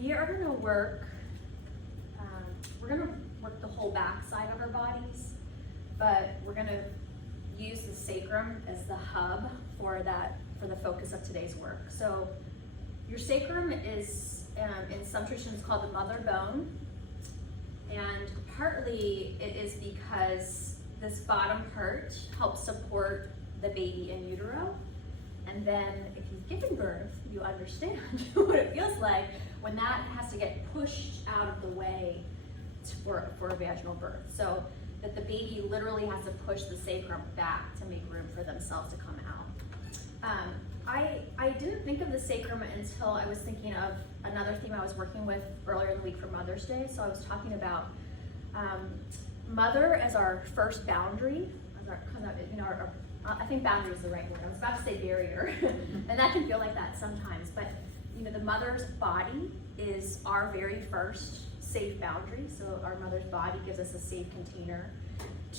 We are going to work, we're going to work the whole back side of our bodies, but we're going to use the sacrum as the hub for the focus of today's work. So your sacrum is, in some traditions, called the mother bone, and partly it is because this bottom part helps support the baby in utero. And then if you've given birth, you understand what it feels like when that has to get pushed out of the way for a vaginal birth. So that the baby literally has to push the sacrum back to make room for themselves to come out. I didn't think of the sacrum until I was thinking of another theme I was working with earlier in the week for Mother's Day. So I was talking about mother as our first boundary, as our, I think boundary is the right word. I was about to say barrier, and that can feel like that sometimes. But the mother's body is our very first safe boundary. So our mother's body gives us a safe container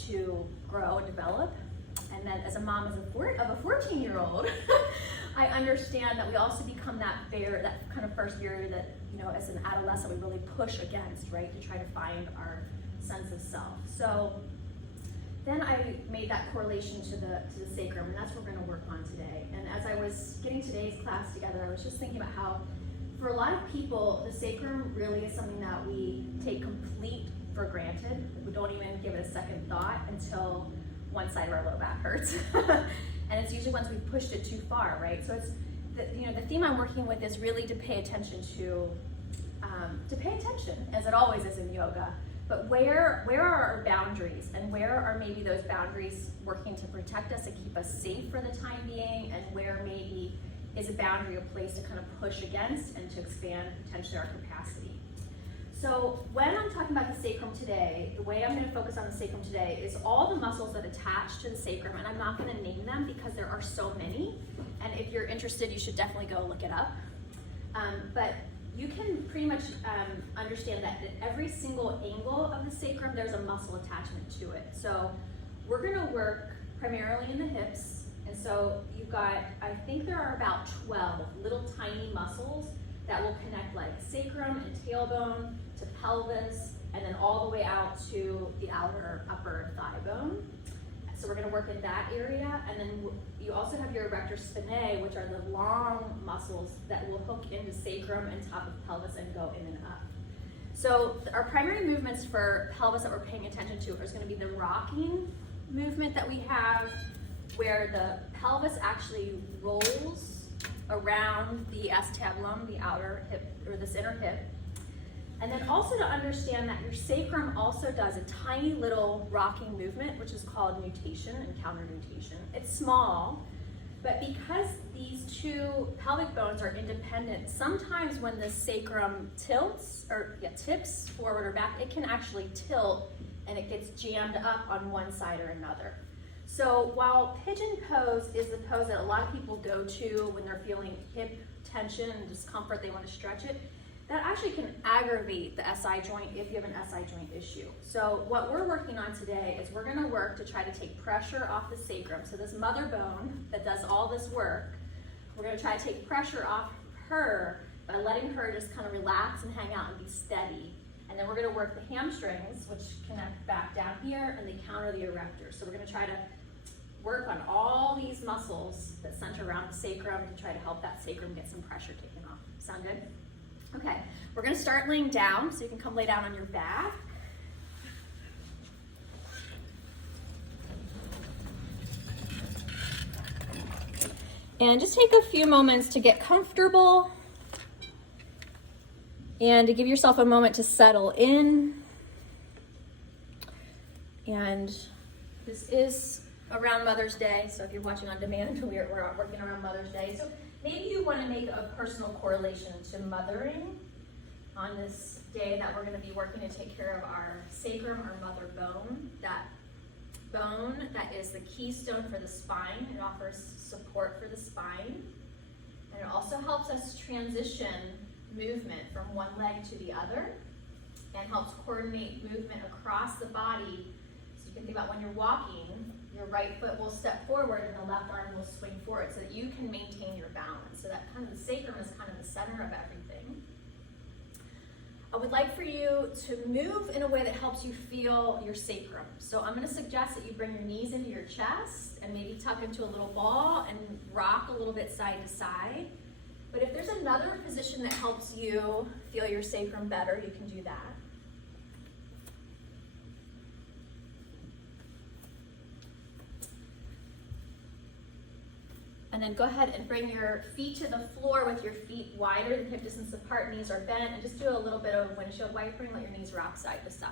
to grow and develop. And then as a mom of a 14-year-old, I understand that we also become that kind of first barrier that, as an adolescent, we really push against, right, to try to find our sense of self. So then I made that correlation to the sacrum, and that's what we're going to work on today. And as I was getting today's class together, I was just thinking about how, for a lot of people, the sacrum really is something that we take complete for granted. We don't even give it a second thought until one side of our low back hurts. And it's usually once we've pushed it too far, right? So it's, the theme I'm working with is really to pay attention as it always is in yoga. But where are our boundaries, and where are maybe those boundaries working to protect us and keep us safe for the time being, and where maybe is a boundary a place to kind of push against and to expand potentially our capacity. So when I'm talking about the sacrum today, the way I'm going to focus on the sacrum today is all the muscles that attach to the sacrum, and I'm not going to name them because there are so many, and if you're interested, you should definitely go look it up. But you can pretty much understand that at every single angle of the sacrum, there's a muscle attachment to it. So we're going to work primarily in the hips, and so you've got, I think there are about 12 little tiny muscles that will connect like sacrum and tailbone to pelvis, and then all the way out to the outer upper thigh bone. So we're going to work in that area, and then you also have your erector spinae, which are the long muscles that will hook into sacrum and top of pelvis and go in and up. So our primary movements for pelvis that we're paying attention to is going to be the rocking movement that we have, where the pelvis actually rolls around the acetabulum, the outer hip, or this inner hip. And then also to understand that your sacrum also does a tiny little rocking movement, which is called nutation and counter nutation. It's small, but because these two pelvic bones are independent, sometimes when the sacrum tips forward or back, it can actually tilt and it gets jammed up on one side or another. So while pigeon pose is the pose that a lot of people go to when they're feeling hip tension and discomfort, they want to stretch it, that actually can aggravate the SI joint if you have an SI joint issue. So what we're working on today is we're going to work to try to take pressure off the sacrum. So this mother bone that does all this work, we're going to try to take pressure off her by letting her just kind of relax and hang out and be steady. And then we're going to work the hamstrings, which connect back down here, and they counter the erector. So we're going to try to work on all these muscles that center around the sacrum to try to help that sacrum get some pressure taken off. Sound good? Okay, we're going to start laying down, so you can come lay down on your back. And just take a few moments to get comfortable and to give yourself a moment to settle in. And this is around Mother's Day, so if you're watching on demand, we're working around Mother's Day. So maybe you want to make a personal correlation to mothering on this day that we're going to be working to take care of our sacrum, our mother bone. That bone that is the keystone for the spine. It offers support for the spine. And it also helps us transition movement from one leg to the other and helps coordinate movement across the body. So you can think about when you're walking, your right foot will step forward and the left arm will swing forward so that you can maintain your balance. So that kind of the sacrum is kind of the center of everything. I would like for you to move in a way that helps you feel your sacrum. So I'm going to suggest that you bring your knees into your chest and maybe tuck into a little ball and rock a little bit side to side. But if there's another position that helps you feel your sacrum better, you can do that. And then go ahead and bring your feet to the floor with your feet wider than hip distance apart, knees are bent, and just do a little bit of windshield wipering, let your knees rock side to side.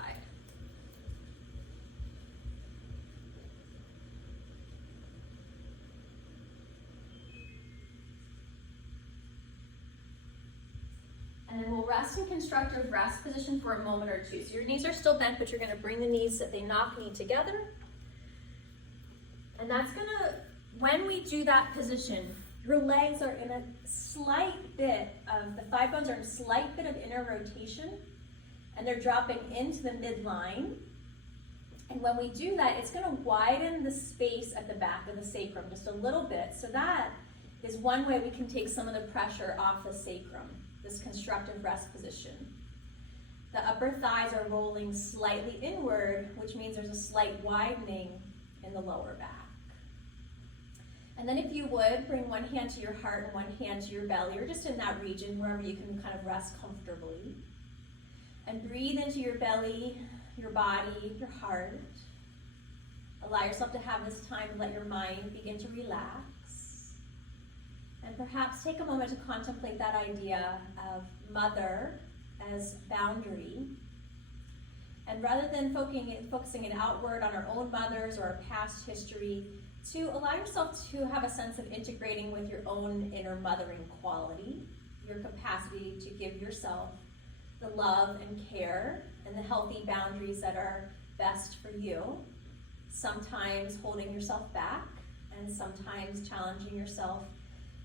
And then we'll rest in constructive rest position for a moment or two. So your knees are still bent, but you're gonna bring the knees so that they knock knee together. And that's gonna, when we do that position, your legs are in a slight bit of, the thigh bones are in a slight bit of inner rotation, and they're dropping into the midline. And when we do that, it's gonna widen the space at the back of the sacrum just a little bit. So that is one way we can take some of the pressure off the sacrum, this constructive rest position. The upper thighs are rolling slightly inward, which means there's a slight widening in the lower back. And then if you would, bring one hand to your heart and one hand to your belly, or just in that region, wherever you can kind of rest comfortably. And breathe into your belly, your body, your heart. Allow yourself to have this time and let your mind begin to relax. And perhaps take a moment to contemplate that idea of mother as boundary. And rather than focusing it outward on our own mothers or our past history, to allow yourself to have a sense of integrating with your own inner mothering quality, your capacity to give yourself the love and care and the healthy boundaries that are best for you, sometimes holding yourself back and sometimes challenging yourself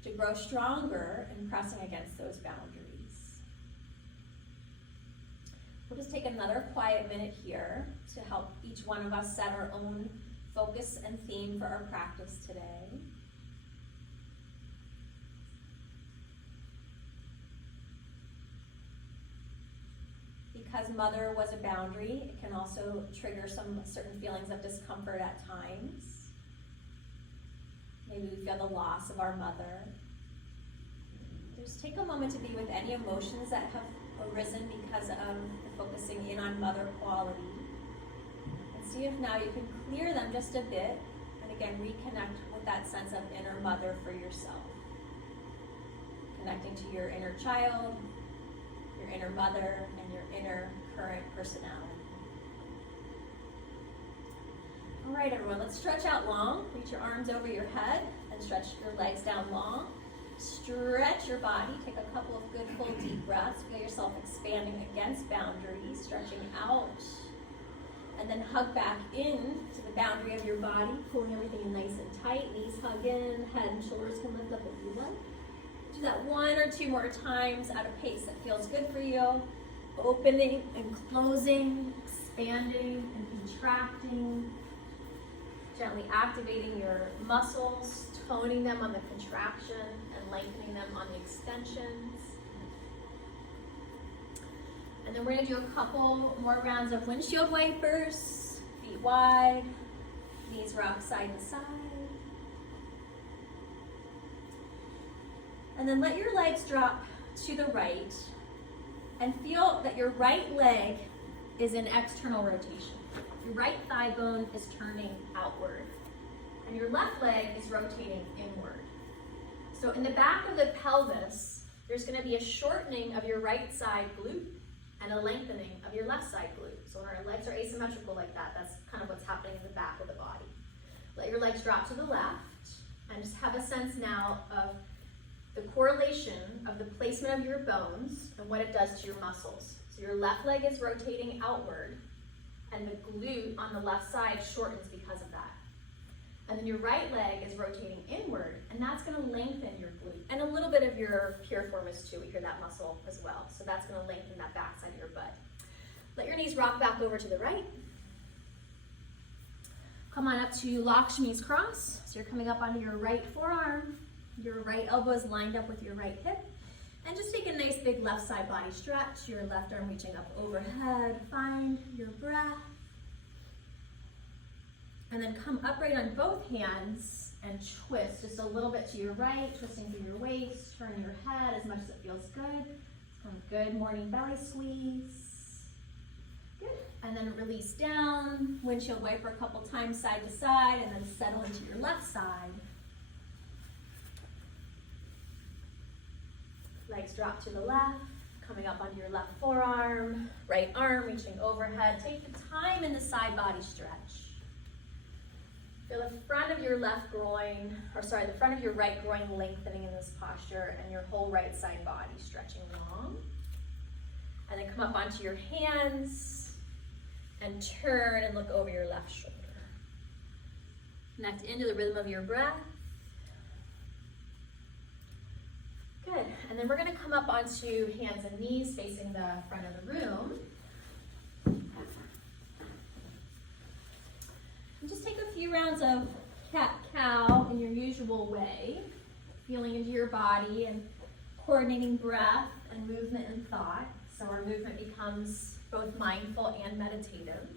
to grow stronger and pressing against those boundaries. We'll just take another quiet minute here to help each one of us set our own focus and theme for our practice today. Because mother was a boundary, it can also trigger some certain feelings of discomfort at times. Maybe we feel the loss of our mother. Just take a moment to be with any emotions that have arisen because of the focusing in on mother quality. See if now you can clear them just a bit, and again, reconnect with that sense of inner mother for yourself. Connecting to your inner child, your inner mother, and your inner current personality. All right, everyone, let's stretch out long. Reach your arms over your head and stretch your legs down long. Stretch your body. Take a couple of good full deep breaths. Feel yourself expanding against boundaries, stretching out. And then hug back in to the boundary of your body, pulling everything in nice and tight. Knees hug in, head and shoulders can lift up if you like. Do that one or two more times at a pace that feels good for you. Opening and closing, expanding and contracting. Gently activating your muscles, toning them on the contraction and lengthening them on the extensions. And then we're going to do a couple more rounds of windshield wipers, feet wide, knees rock side to side. And then let your legs drop to the right and feel that your right leg is in external rotation. Your right thigh bone is turning outward and your left leg is rotating inward. So in the back of the pelvis, there's going to be a shortening of your right side glute and a lengthening of your left side glute. So when our legs are asymmetrical like that, that's kind of what's happening in the back of the body. Let your legs drop to the left and just have a sense now of the correlation of the placement of your bones and what it does to your muscles. So your left leg is rotating outward and the glute on the left side shortens because of that. And then your right leg is rotating inward, and that's going to lengthen your glute. And a little bit of your piriformis too. We hear that muscle as well. So that's going to lengthen that back side of your butt. Let your knees rock back over to the right. Come on up to Lakshmi's cross. So you're coming up onto your right forearm. Your right elbow is lined up with your right hip. And just take a nice big left side body stretch, your left arm reaching up overhead. Find your breath. And then come upright on both hands and twist just a little bit to your right, twisting through your waist, turn your head as much as it feels good. Good morning belly squeeze. Good. And then release down, windshield wiper a couple times side to side, and then settle into your left side. Legs drop to the left, coming up onto your left forearm, right arm reaching overhead. Take the time in the side body stretch. Feel the front of your left groin, the front of your right groin lengthening in this posture, and your whole right side body stretching long. And then come up onto your hands and turn and look over your left shoulder. Connect into the rhythm of your breath. Good, and then we're gonna come up onto hands and knees facing the front of the room. And just take a few rounds of cat-cow in your usual way, feeling into your body and coordinating breath and movement and thought. So our movement becomes both mindful and meditative.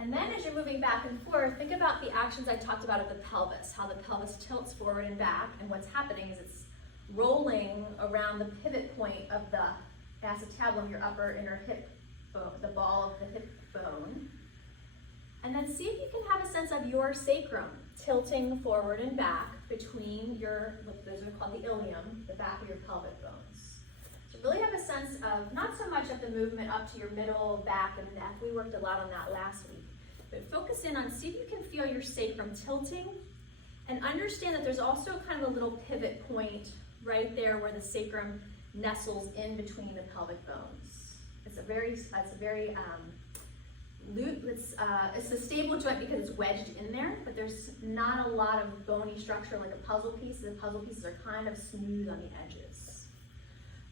And then as you're moving back and forth, think about the actions I talked about of the pelvis, how the pelvis tilts forward and back, and what's happening is it's rolling around the pivot point of the acetabulum, your upper inner hip bone, the ball of the hip bone. And then see if you can have a sense of your sacrum tilting forward and back between those are called the ilium, the back of your pelvic bones. So really have a sense of, not so much of the movement up to your middle, back, and neck. We worked a lot on that last week. But focus in on, see if you can feel your sacrum tilting, and understand that there's also kind of a little pivot point right there where the sacrum nestles in between the pelvic bones. It's a very it's a stable joint because it's wedged in there, but there's not a lot of bony structure like a puzzle piece. The puzzle pieces are kind of smooth on the edges.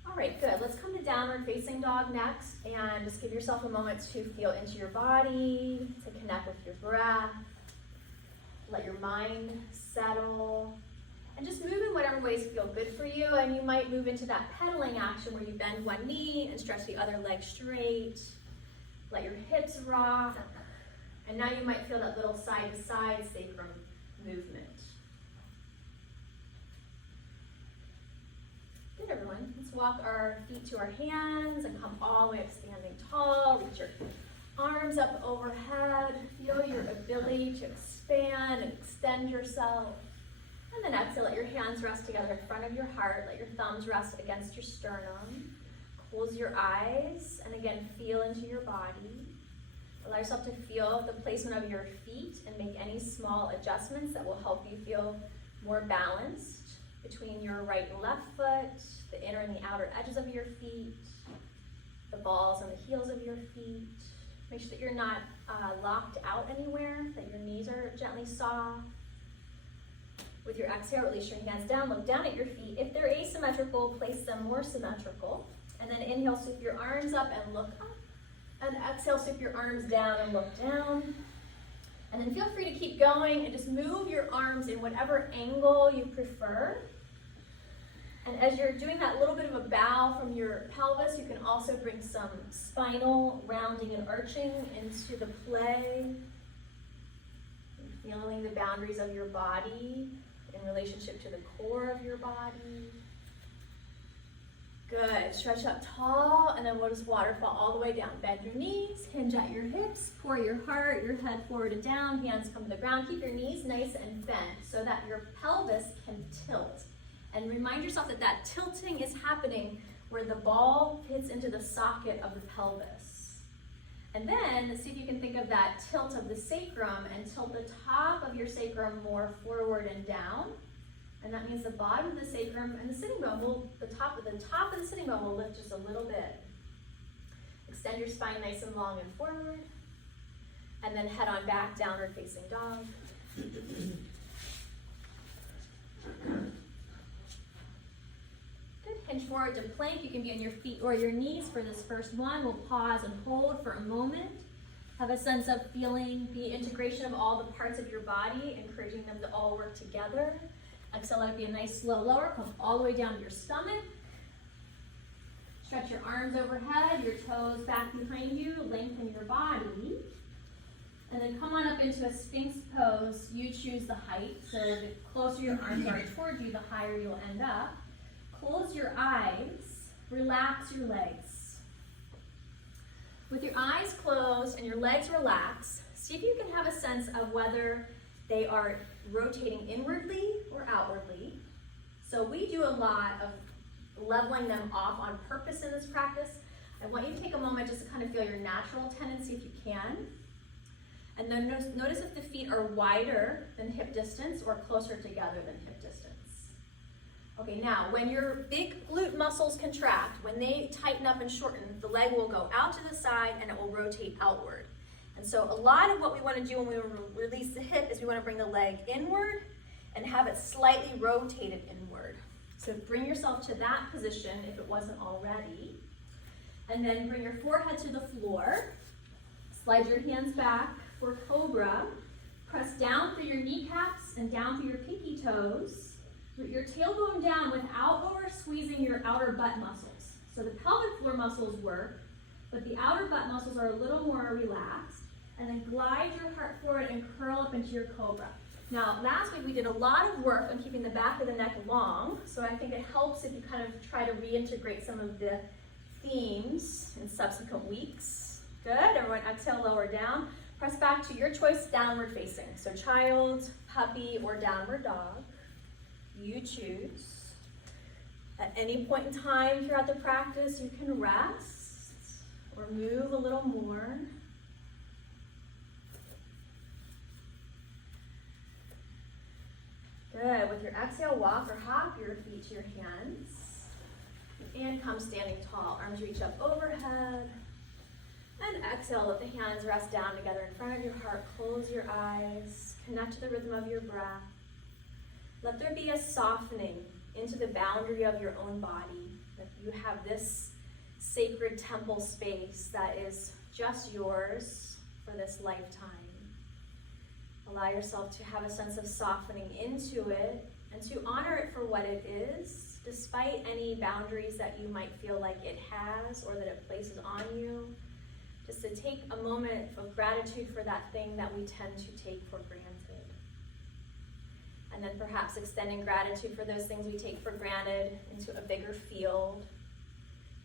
All right, good. Let's come to downward facing dog next, and just give yourself a moment to feel into your body, to connect with your breath, let your mind settle, and just move in whatever ways feel good for you. And you might move into that pedaling action where you bend one knee and stretch the other leg straight. Let your hips rock, and now you might feel that little side-to-side sacrum movement. Good, everyone. Let's walk our feet to our hands and come all the way up, standing tall. Reach your arms up overhead. Feel your ability to expand and extend yourself. And then exhale, let your hands rest together in front of your heart. Let your thumbs rest against your sternum. Close your eyes, and again, feel into your body. Allow yourself to feel the placement of your feet and make any small adjustments that will help you feel more balanced between your right and left foot, the inner and the outer edges of your feet, the balls and the heels of your feet. Make sure that you're not locked out anywhere, that your knees are gently soft. With your exhale, release your hands down, look down at your feet. If they're asymmetrical, place them more symmetrical. And then inhale, sweep your arms up and look up. And exhale, sweep your arms down and look down. And then feel free to keep going and just move your arms in whatever angle you prefer. And as you're doing that little bit of a bow from your pelvis, you can also bring some spinal rounding and arching into the play. Feeling the boundaries of your body in relationship to the core of your body. Good, stretch up tall, and then we'll just waterfall all the way down. Bend your knees, hinge at your hips, pour your heart, your head forward and down, hands come to the ground. Keep your knees nice and bent so that your pelvis can tilt. And remind yourself that that tilting is happening where the ball fits into the socket of the pelvis. And then, see if you can think of that tilt of the sacrum and tilt the top of your sacrum more forward and down. And that means the bottom of the sacrum and the sitting bone the top of the sitting bone will lift just a little bit. Extend your spine nice and long and forward. And then head on back, downward facing dog. Good. Hinge forward to plank. You can be on your feet or your knees for this first one. We'll pause and hold for a moment. Have a sense of feeling the integration of all the parts of your body, encouraging them to all work together. Exhale, let it be a nice slow lower. Come all the way down to your stomach. Stretch your arms overhead, your toes back behind you, lengthen your body. And then come on up into a Sphinx pose. You choose the height, so the closer your arms are toward you, the higher you'll end up. Close your eyes, relax your legs. With your eyes closed and your legs relaxed, see if you can have a sense of whether they are rotating inwardly or outwardly. So we do a lot of leveling them off on purpose in this practice. I want you to take a moment just to kind of feel your natural tendency if you can. And then notice if the feet are wider than hip distance or closer together than hip distance. Okay, now when your big glute muscles contract, when they tighten up and shorten, the leg will go out to the side and it will rotate outward. And so a lot of what we want to do when we release the hip is we want to bring the leg inward and have it slightly rotated inward. So bring yourself to that position if it wasn't already. And then bring your forehead to the floor. Slide your hands back for cobra. Press down through your kneecaps and down through your pinky toes. Root your tailbone down without over squeezing your outer butt muscles. So the pelvic floor muscles work, but the outer butt muscles are a little more relaxed. And then glide your heart forward and curl up into your cobra. Now, last week we did a lot of work on keeping the back of the neck long, so I think it helps if you kind of try to reintegrate some of the themes in subsequent weeks. Good, everyone exhale, lower down. Press back to your choice, downward facing. So child, puppy, or downward dog. You choose. At any point in time throughout the practice, you can rest or move a little more. Good. With your exhale, walk or hop your feet to your hands. And come standing tall. Arms reach up overhead. And exhale, let the hands rest down together in front of your heart. Close your eyes. Connect to the rhythm of your breath. Let there be a softening into the boundary of your own body. That you have this sacred temple space that is just yours for this lifetime. Allow yourself to have a sense of softening into it and to honor it for what it is, despite any boundaries that you might feel like it has or that it places on you. Just to take a moment of gratitude for that thing that we tend to take for granted. And then perhaps extending gratitude for those things we take for granted into a bigger field.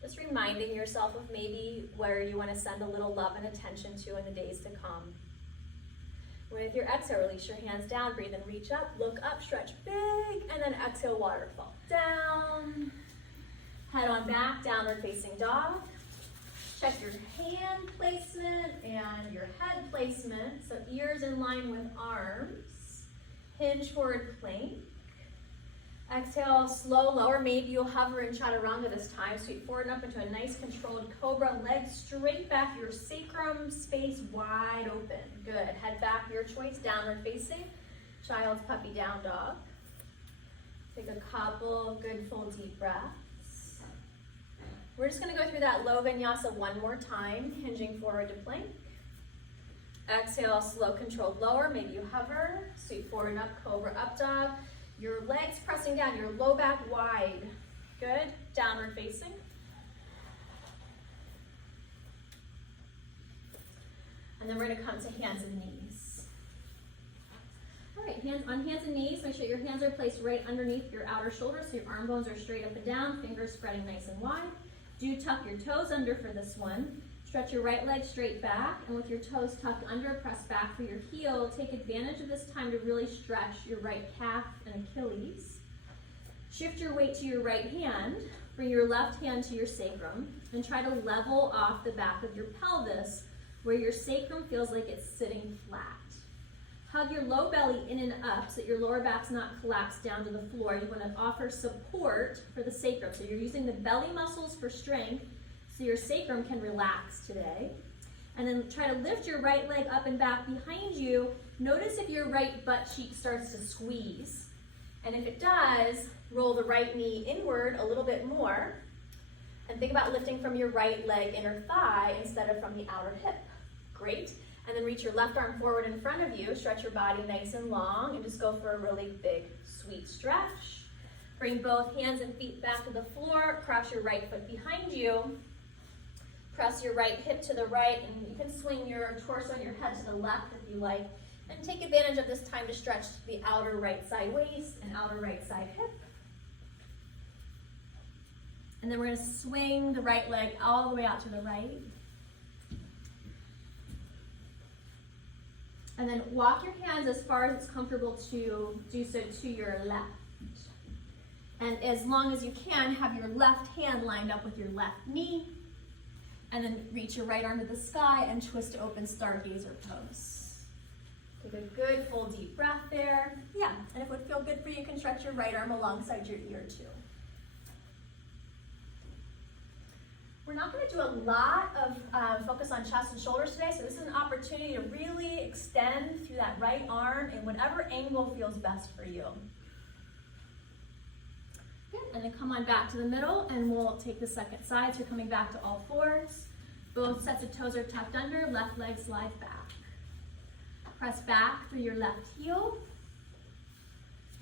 Just reminding yourself of maybe where you want to send a little love and attention to in the days to come. With your exhale, release your hands down, breathe and reach up, look up, stretch big, and then exhale, waterfall down. Head on back, downward facing dog. Check your hand placement and your head placement, so ears in line with arms. Hinge forward plank. Exhale, slow, lower. Maybe you'll hover in chaturanga this time. Sweep forward and up into a nice controlled cobra. Legs straight back, your sacrum space wide open. Good. Head back, your choice, downward facing. Child's puppy, down dog. Take a couple of good full deep breaths. We're just going to go through that low vinyasa one more time, hinging forward to plank. Exhale, slow, controlled lower. Maybe you hover. Sweep forward and up, cobra, up dog. Your legs pressing down, your low back wide. Good. Downward facing. And then we're going to come to hands and knees. All right, on hands and knees, make sure your hands are placed right underneath your outer shoulders so your arm bones are straight up and down, fingers spreading nice and wide. Do tuck your toes under for this one. Stretch your right leg straight back, and with your toes tucked under, press back for your heel. Take advantage of this time to really stretch your right calf and Achilles. Shift your weight to your right hand. Bring your left hand to your sacrum, and try to level off the back of your pelvis where your sacrum feels like it's sitting flat. Hug your low belly in and up so that your lower back's not collapsed down to the floor. You want to offer support for the sacrum. So you're using the belly muscles for strength, so your sacrum can relax today. And then try to lift your right leg up and back behind you. Notice if your right butt cheek starts to squeeze. And if it does, roll the right knee inward a little bit more. And think about lifting from your right leg inner thigh instead of from the outer hip. Great. And then reach your left arm forward in front of you. Stretch your body nice and long and just go for a really big, sweet stretch. Bring both hands and feet back to the floor. Cross your right foot behind you. Press your right hip to the right, and you can swing your torso and your head to the left if you like. And take advantage of this time to stretch the outer right side waist and outer right side hip. And then we're going to swing the right leg all the way out to the right. And then walk your hands as far as it's comfortable to do so to your left. And as long as you can, have your left hand lined up with your left knee. And then reach your right arm to the sky and twist to open stargazer pose. Take a good full deep breath there. Yeah, and if it would feel good for you, you can stretch your right arm alongside your ear too. We're not going to do a lot of focus on chest and shoulders today, so this is an opportunity to really extend through that right arm in whatever angle feels best for you. Good. And then come on back to the middle, and we'll take the second side. So you're coming back to all fours. Both sets of toes are tucked under, left leg slides back. Press back through your left heel.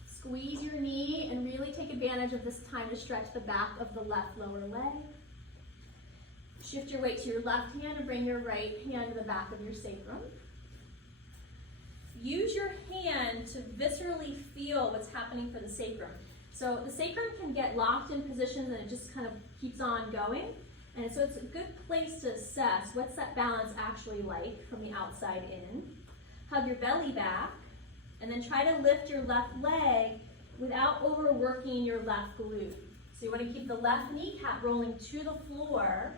Squeeze your knee and really take advantage of this time to stretch the back of the left lower leg. Shift your weight to your left hand and bring your right hand to the back of your sacrum. Use your hand to viscerally feel what's happening for the sacrum. So the sacrum can get locked in positions and it just kind of keeps on going. And so it's a good place to assess what's that balance actually like from the outside in. Hug your belly back and then try to lift your left leg without overworking your left glute. So you want to keep the left kneecap rolling to the floor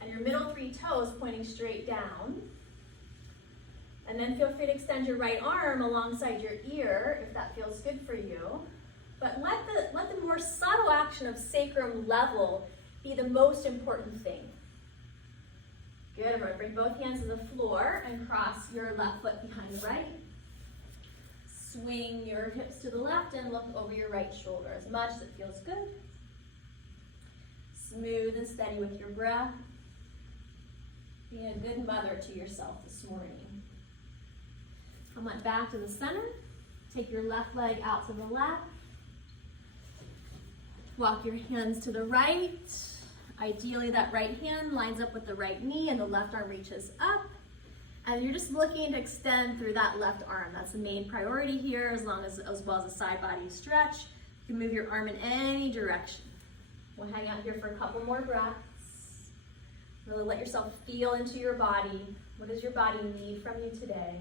and your middle three toes pointing straight down. And then feel free to extend your right arm alongside your ear if that feels good for you. But let the more subtle action of sacrum level be the most important thing. Good, everyone. Bring both hands to the floor and cross your left foot behind the right. Swing your hips to the left and look over your right shoulder as much as it feels good. Smooth and steady with your breath. Being a good mother to yourself this morning. Come on back to the center. Take your left leg out to the left. Walk your hands to the right. Ideally, that right hand lines up with the right knee and the left arm reaches up. And you're just looking to extend through that left arm. That's the main priority here, as well as the side body stretch. You can move your arm in any direction. We'll hang out here for a couple more breaths. Really let yourself feel into your body. What does your body need from you today?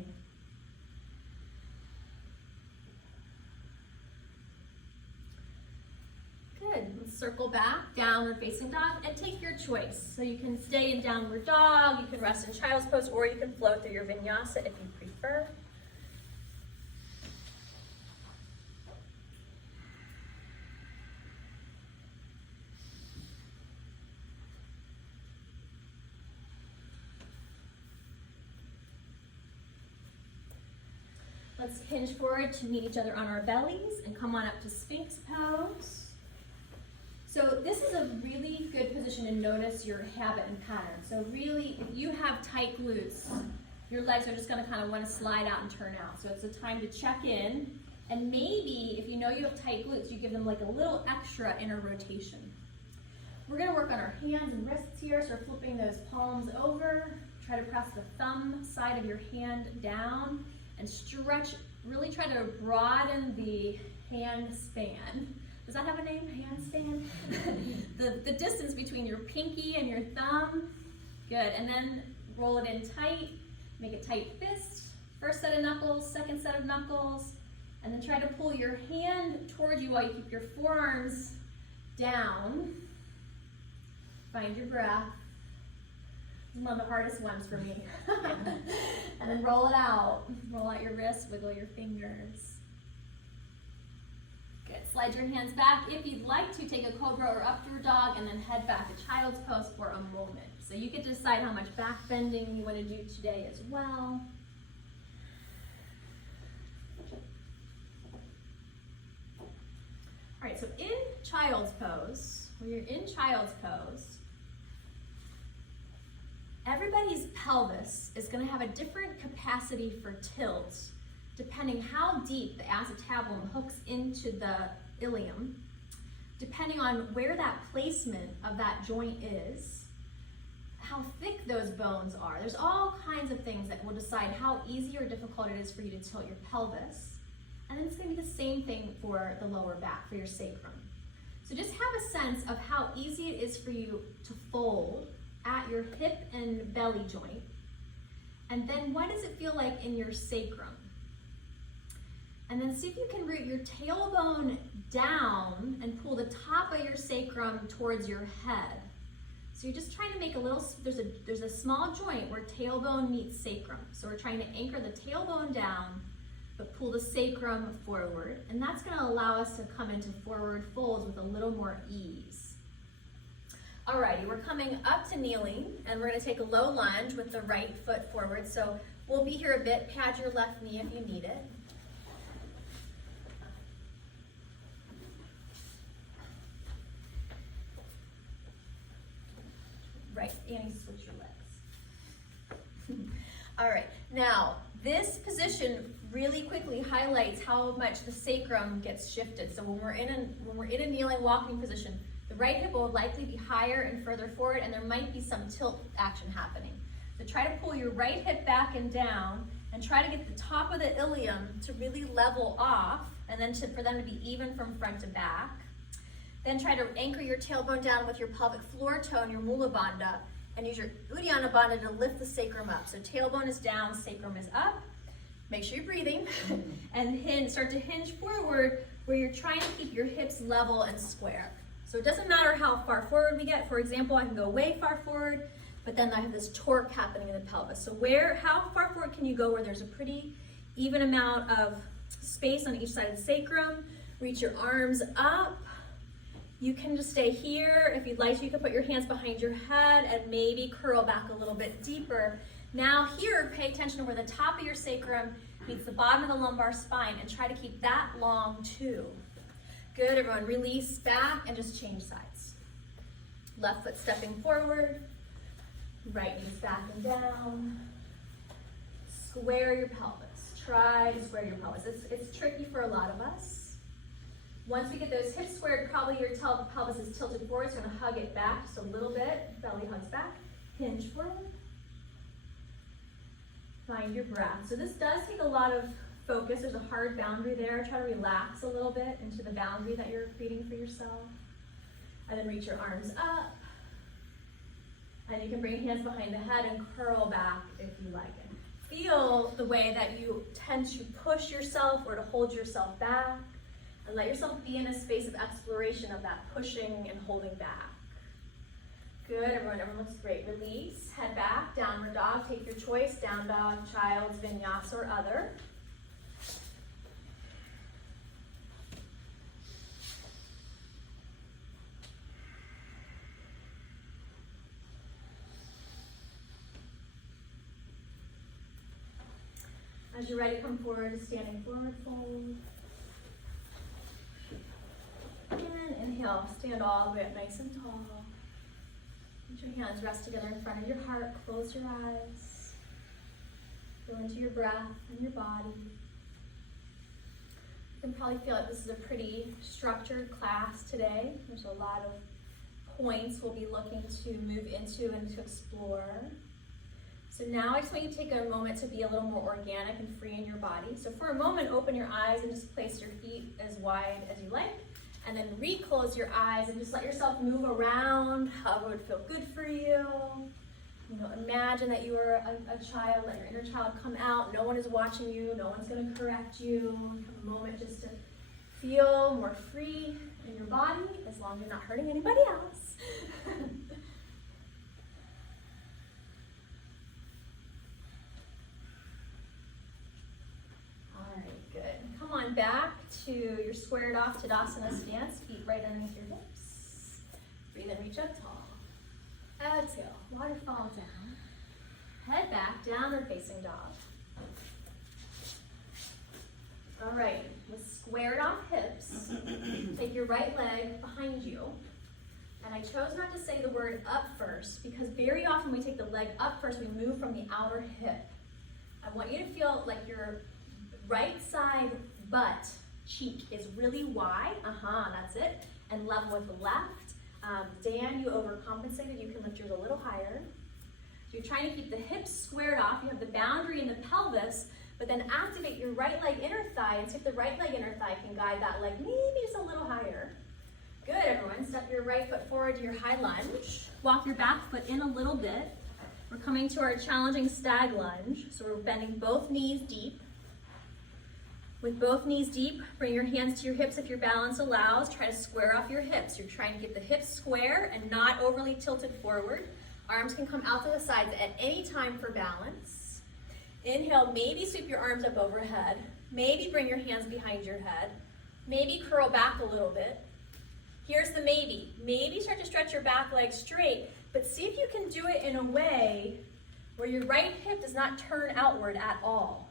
Good. Let's circle back, downward facing dog, and take your choice. So you can stay in downward dog, you can rest in child's pose, or you can flow through your vinyasa if you prefer. Let's hinge forward to meet each other on our bellies and come on up to Sphinx Pose. So this is a really good position to notice your habit and pattern. So really, if you have tight glutes, your legs are just gonna kind of want to slide out and turn out. So it's a time to check in, and maybe if you know you have tight glutes, you give them like a little extra inner rotation. We're gonna work on our hands and wrists here, so we're flipping those palms over. Try to press the thumb side of your hand down and stretch, really try to broaden the hand span. Does that have a name, hand span? the distance between your pinky and your thumb. Good, and then roll it in tight, make a tight fist. First set of knuckles, second set of knuckles, and then try to pull your hand towards you while you keep your forearms down. Find your breath. This is one of the hardest ones for me. And then roll it out. Roll out your wrists, wiggle your fingers. Good. Slide your hands back. If you'd like to, take a cobra or upward dog and then head back to child's pose for a moment. So you can decide how much back bending you want to do today as well. All right, so in child's pose, when you're in child's pose, everybody's pelvis is going to have a different capacity for tilt depending how deep the acetabulum hooks into the ilium depending on where that placement of that joint is, how thick those bones are. There's all kinds of things that will decide how easy or difficult it is for you to tilt your pelvis. And then it's going to be the same thing for the lower back, for your sacrum. So just have a sense of how easy it is for you to fold at your hip and belly joint. And then what does it feel like in your sacrum? And then see if you can root your tailbone down and pull the top of your sacrum towards your head. So you're just trying to make a little, there's a small joint where tailbone meets sacrum. So we're trying to anchor the tailbone down, but pull the sacrum forward. And that's gonna allow us to come into forward folds with a little more ease. Alrighty, we're coming up to kneeling, and we're gonna take a low lunge with the right foot forward. So we'll be here a bit, pad your left knee if you need it. Right, Annie, switch your legs. All right, now this position really quickly highlights how much the sacrum gets shifted. So when we're in a kneeling walking position, the right hip will likely be higher and further forward, and there might be some tilt action happening. So try to pull your right hip back and down, and try to get the top of the ilium to really level off, and then for them to be even from front to back. Then try to anchor your tailbone down with your pelvic floor toe and your Mula Bandha, and use your Uddiyana Bandha to lift the sacrum up. So tailbone is down, sacrum is up. Make sure you're breathing, and start to hinge forward where you're trying to keep your hips level and square. So it doesn't matter how far forward we get. For example, I can go way far forward, but then I have this torque happening in the pelvis. So how far forward can you go where there's a pretty even amount of space on each side of the sacrum? Reach your arms up. You can just stay here. If you'd like to, you can put your hands behind your head and maybe curl back a little bit deeper. Now here, pay attention to where the top of your sacrum meets the bottom of the lumbar spine, and try to keep that long too. Good, everyone, release back and just change sides. Left foot stepping forward, right knee's back and down. Square your pelvis. Try to square your pelvis. It's tricky for a lot of us. Once we get those hips squared, probably your pelvis is tilted forward, so I'm gonna hug it back just a little bit. Belly hugs back. Hinge forward. Find your breath. So this does take a lot of focus. There's a hard boundary there. Try to relax a little bit into the boundary that you're creating for yourself. And then reach your arms up. And you can bring hands behind the head and curl back if you like it. Feel the way that you tend to push yourself or to hold yourself back. And let yourself be in a space of exploration of that pushing and holding back. Good, everyone looks great. Release, head back, downward dog, take your choice, down dog, child's, vinyasa, or other. As you're ready, come forward to standing forward fold. And inhale, stand all the way up nice and tall. Let your hands rest together in front of your heart. Close your eyes. Feel into your breath and your body. You can probably feel like this is a pretty structured class today. There's a lot of points we'll be looking to move into and to explore. So now I just want you to take a moment to be a little more organic and free in your body. So for a moment, open your eyes and just place your feet as wide as you like. And then reclose your eyes and just let yourself move around, however would feel good for you. You know, imagine that you are a child, let your inner child come out. No one is watching you, no one's gonna correct you. Have a moment just to feel more free in your body, as long as you're not hurting anybody else. On back to your squared off Tadasana stance, feet right underneath your hips. Breathe and reach up tall. Exhale, waterfall down. Head back, downward facing dog. All right, with squared off hips, take your right leg behind you. And I chose not to say the word up first because very often we take the leg up first, we move from the outer hip. I want you to feel like your right side butt cheek is really wide, that's it, and level with the left. Dan, you overcompensated. You can lift yours a little higher. So you're trying to keep the hips squared off. You have the boundary in the pelvis, but then activate your right leg inner thigh and see if the right leg inner thigh can guide that leg maybe just a little higher. Good, everyone. Step your right foot forward to your high lunge. Walk your back foot in a little bit. We're coming to our challenging stag lunge. So we're bending both knees deep. With both knees deep, bring your hands to your hips if your balance allows. Try to square off your hips. You're trying to get the hips square and not overly tilted forward. Arms can come out to the sides at any time for balance. Inhale, maybe sweep your arms up overhead. Maybe bring your hands behind your head. Maybe curl back a little bit. Here's the maybe. Maybe start to stretch your back leg straight, but see if you can do it in a way where your right hip does not turn outward at all.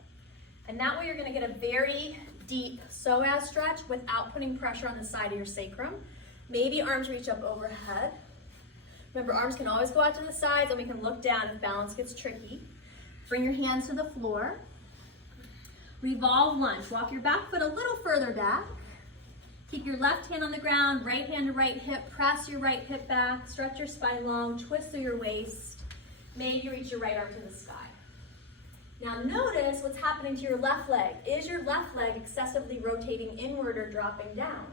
And that way you're gonna get a very deep psoas stretch without putting pressure on the side of your sacrum. Maybe arms reach up overhead. Remember, arms can always go out to the sides and we can look down if balance gets tricky. Bring your hands to the floor. Revolve lunge. Walk your back foot a little further back. Keep your left hand on the ground, right hand to right hip. Press your right hip back. Stretch your spine long. Twist through your waist. Maybe reach your right arm to the sky. Now notice what's happening to your left leg. Is your left leg excessively rotating inward or dropping down?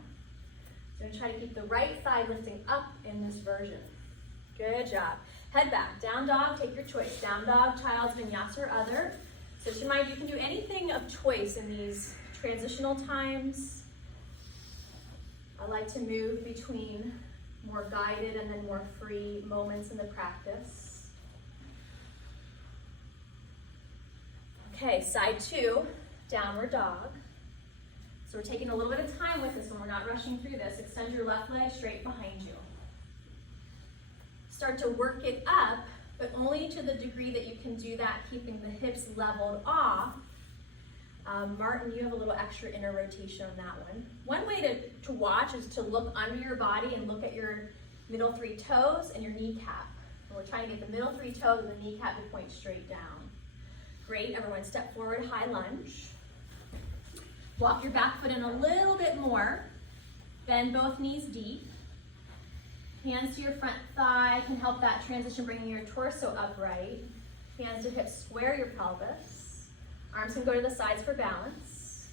So I'm going to try to keep the right thigh lifting up in this version. Good job. Head back. Down dog, take your choice. Down dog, child's vinyasa or other. So just remind you, you can do anything of choice in these transitional times. I like to move between more guided and then more free moments in the practice. Okay, side two, downward dog. So we're taking a little bit of time with this one. We're not rushing through this. Extend your left leg straight behind you. Start to work it up, but only to the degree that you can do that, keeping the hips leveled off. Martin, you have a little extra inner rotation on that one. One way to watch is to look under your body and look at your middle three toes and your kneecap. And we're trying to get the middle three toes and the kneecap to point straight down. Great, everyone step forward, high lunge. Walk your back foot in a little bit more. Bend both knees deep. Hands to your front thigh can help that transition, bringing your torso upright. Hands to hips, square your pelvis. Arms can go to the sides for balance.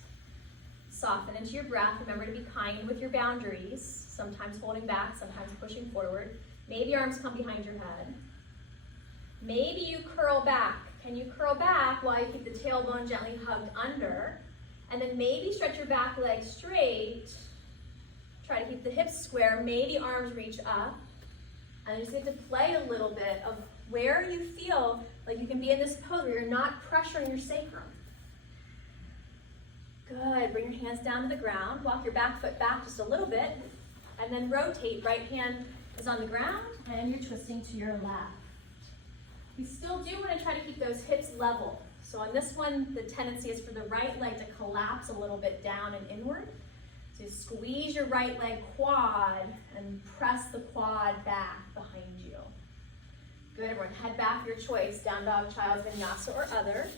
Soften into your breath. Remember to be kind with your boundaries. Sometimes holding back, sometimes pushing forward. Maybe arms come behind your head. Maybe you curl back. Can you curl back while you keep the tailbone gently hugged under? And then maybe stretch your back leg straight. Try to keep the hips square. Maybe arms reach up. And you just have to play a little bit of where you feel like you can be in this pose where you're not pressuring your sacrum. Good. Bring your hands down to the ground. Walk your back foot back just a little bit. And then rotate. Right hand is on the ground and you're twisting to your left. We still do want to try to keep those hips level. So on this one, the tendency is for the right leg to collapse a little bit down and inward. So squeeze your right leg quad and press the quad back behind you. Good, everyone. Head back, your choice. Down dog, child's vinyasa or other.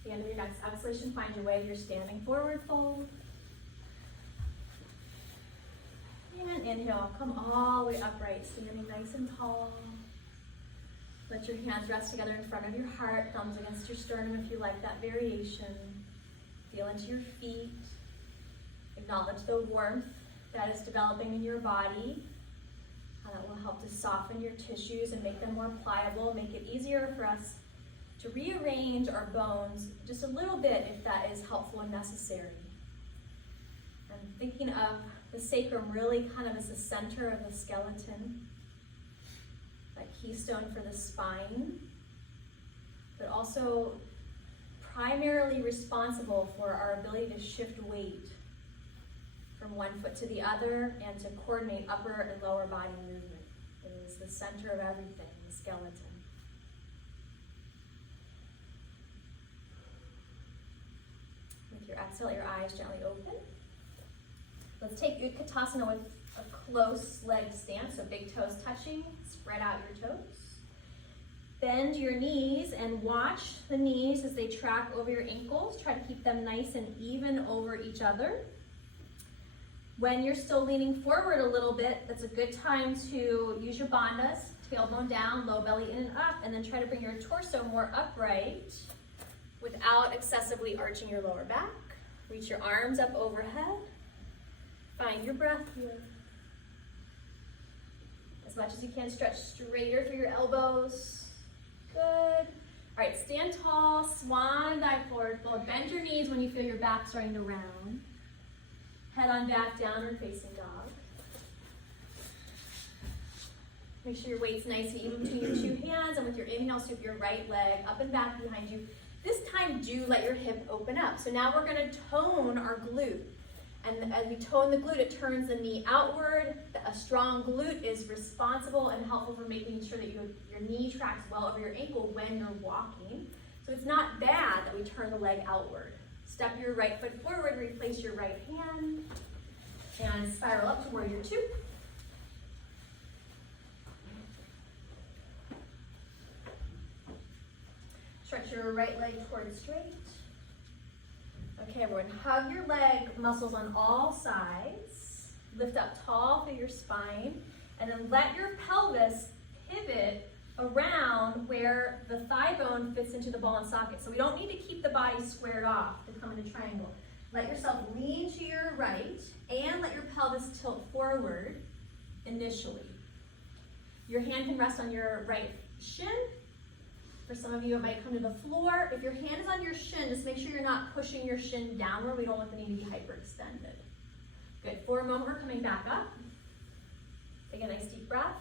At the end of your next exhalation, find your way to your standing forward fold. And inhale, come all the way upright, standing nice and tall. Let your hands rest together in front of your heart, thumbs against your sternum if you like that variation. Feel into your feet. Acknowledge the warmth that is developing in your body. How that will help to soften your tissues and make them more pliable, make it easier for us to rearrange our bones just a little bit if that is helpful and necessary. I'm thinking of the sacrum really kind of as the center of the skeleton, that keystone for the spine, but also primarily responsible for our ability to shift weight from one foot to the other and to coordinate upper and lower body movement. It is the center of everything, the skeleton. With your exhale, let your eyes gently open. Let's take Utkatasana with a close leg stance, so big toes touching, spread out your toes. Bend your knees and watch the knees as they track over your ankles. Try to keep them nice and even over each other. When you're still leaning forward a little bit, that's a good time to use your bandhas, tailbone down, low belly in and up, and then try to bring your torso more upright without excessively arching your lower back. Reach your arms up overhead. Find your breath here. As much as you can, stretch straighter through your elbows. Good. All right, stand tall, swan dive forward fold. Bend your knees when you feel your back starting to round. Head on back, downward facing dog. Make sure your weight's nice and even between your two hands, and with your inhale, sweep your right leg up and back behind you. This time, do let your hip open up. So now we're gonna tone our glute. And as we tone the glute, it turns the knee outward. A strong glute is responsible and helpful for making sure that your knee tracks well over your ankle when you're walking. So it's not bad that we turn the leg outward. Step your right foot forward, replace your right hand, and spiral up to warrior two. Stretch your right leg towards straight. Okay, everyone, hug your leg muscles on all sides. Lift up tall through your spine, and then let your pelvis pivot around where the thigh bone fits into the ball and socket. So we don't need to keep the body squared off to come into triangle. Let yourself lean to your right, and let your pelvis tilt forward initially. Your hand can rest on your right shin. For some of you, it might come to the floor. If your hand is on your shin, just make sure you're not pushing your shin downward. We don't want the knee to be hyperextended. Good. For a moment, we're coming back up. Take a nice deep breath.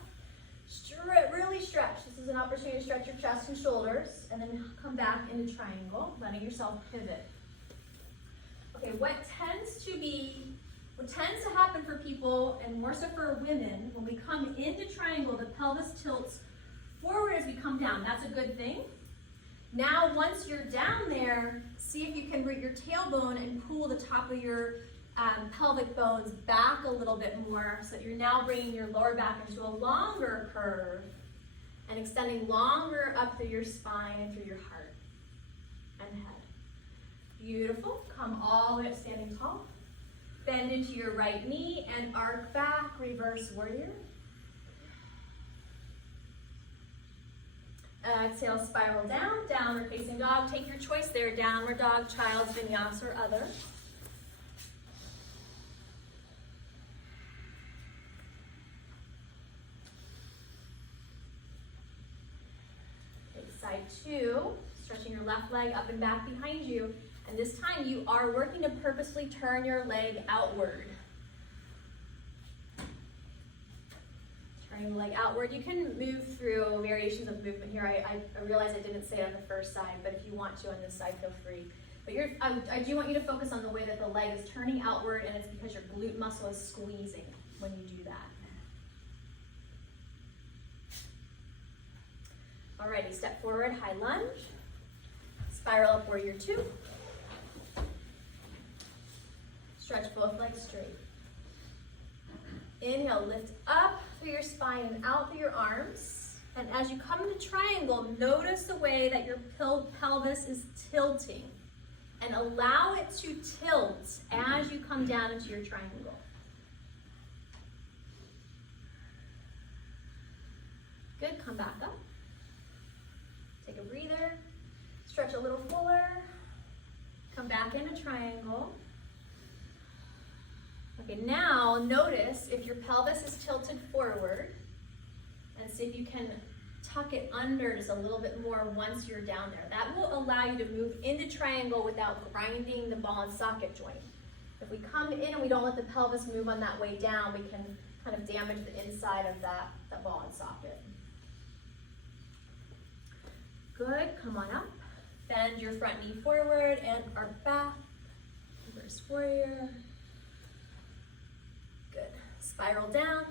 Really stretch. This is an opportunity to stretch your chest and shoulders, and then come back into triangle, letting yourself pivot. Okay, what tends to happen for people, and more so for women, when we come into triangle, the pelvis tilts forward as we come down. That's a good thing. Now, once you're down there, see if you can bring your tailbone and pull the top of your pelvic bones back a little bit more, so that you're now bringing your lower back into a longer curve and extending longer up through your spine and through your heart and head. Beautiful. Come all the way up, standing tall. Bend into your right knee and arc back, reverse warrior. Exhale, spiral down, downward facing dog. Take your choice there, downward dog, child's vinyasa, or other. Okay, side two, stretching your left leg up and back behind you. And this time you are working to purposely turn your leg outward. Turning the leg outward. You can move through variations of movement here. I realize I didn't say it on the first side, but if you want to on this side, feel free. But I do want you to focus on the way that the leg is turning outward, and it's because your glute muscle is squeezing when you do that. Alrighty, step forward, high lunge. Spiral up, warrior two. Stretch both legs straight. Inhale, lift up through your spine and out through your arms. And as you come into triangle, notice the way that your pelvis is tilting. And allow it to tilt as you come down into your triangle. Good, come back up. Take a breather. Stretch a little fuller. Come back into triangle. Okay, now notice if your pelvis is tilted forward, and see if you can tuck it under just a little bit more once you're down there. That will allow you to move into triangle without grinding the ball and socket joint. If we come in and we don't let the pelvis move on that way down, we can kind of damage the inside of that ball and socket. Good, come on up. Bend your front knee forward and arc back. Reverse warrior. Good. Spiral down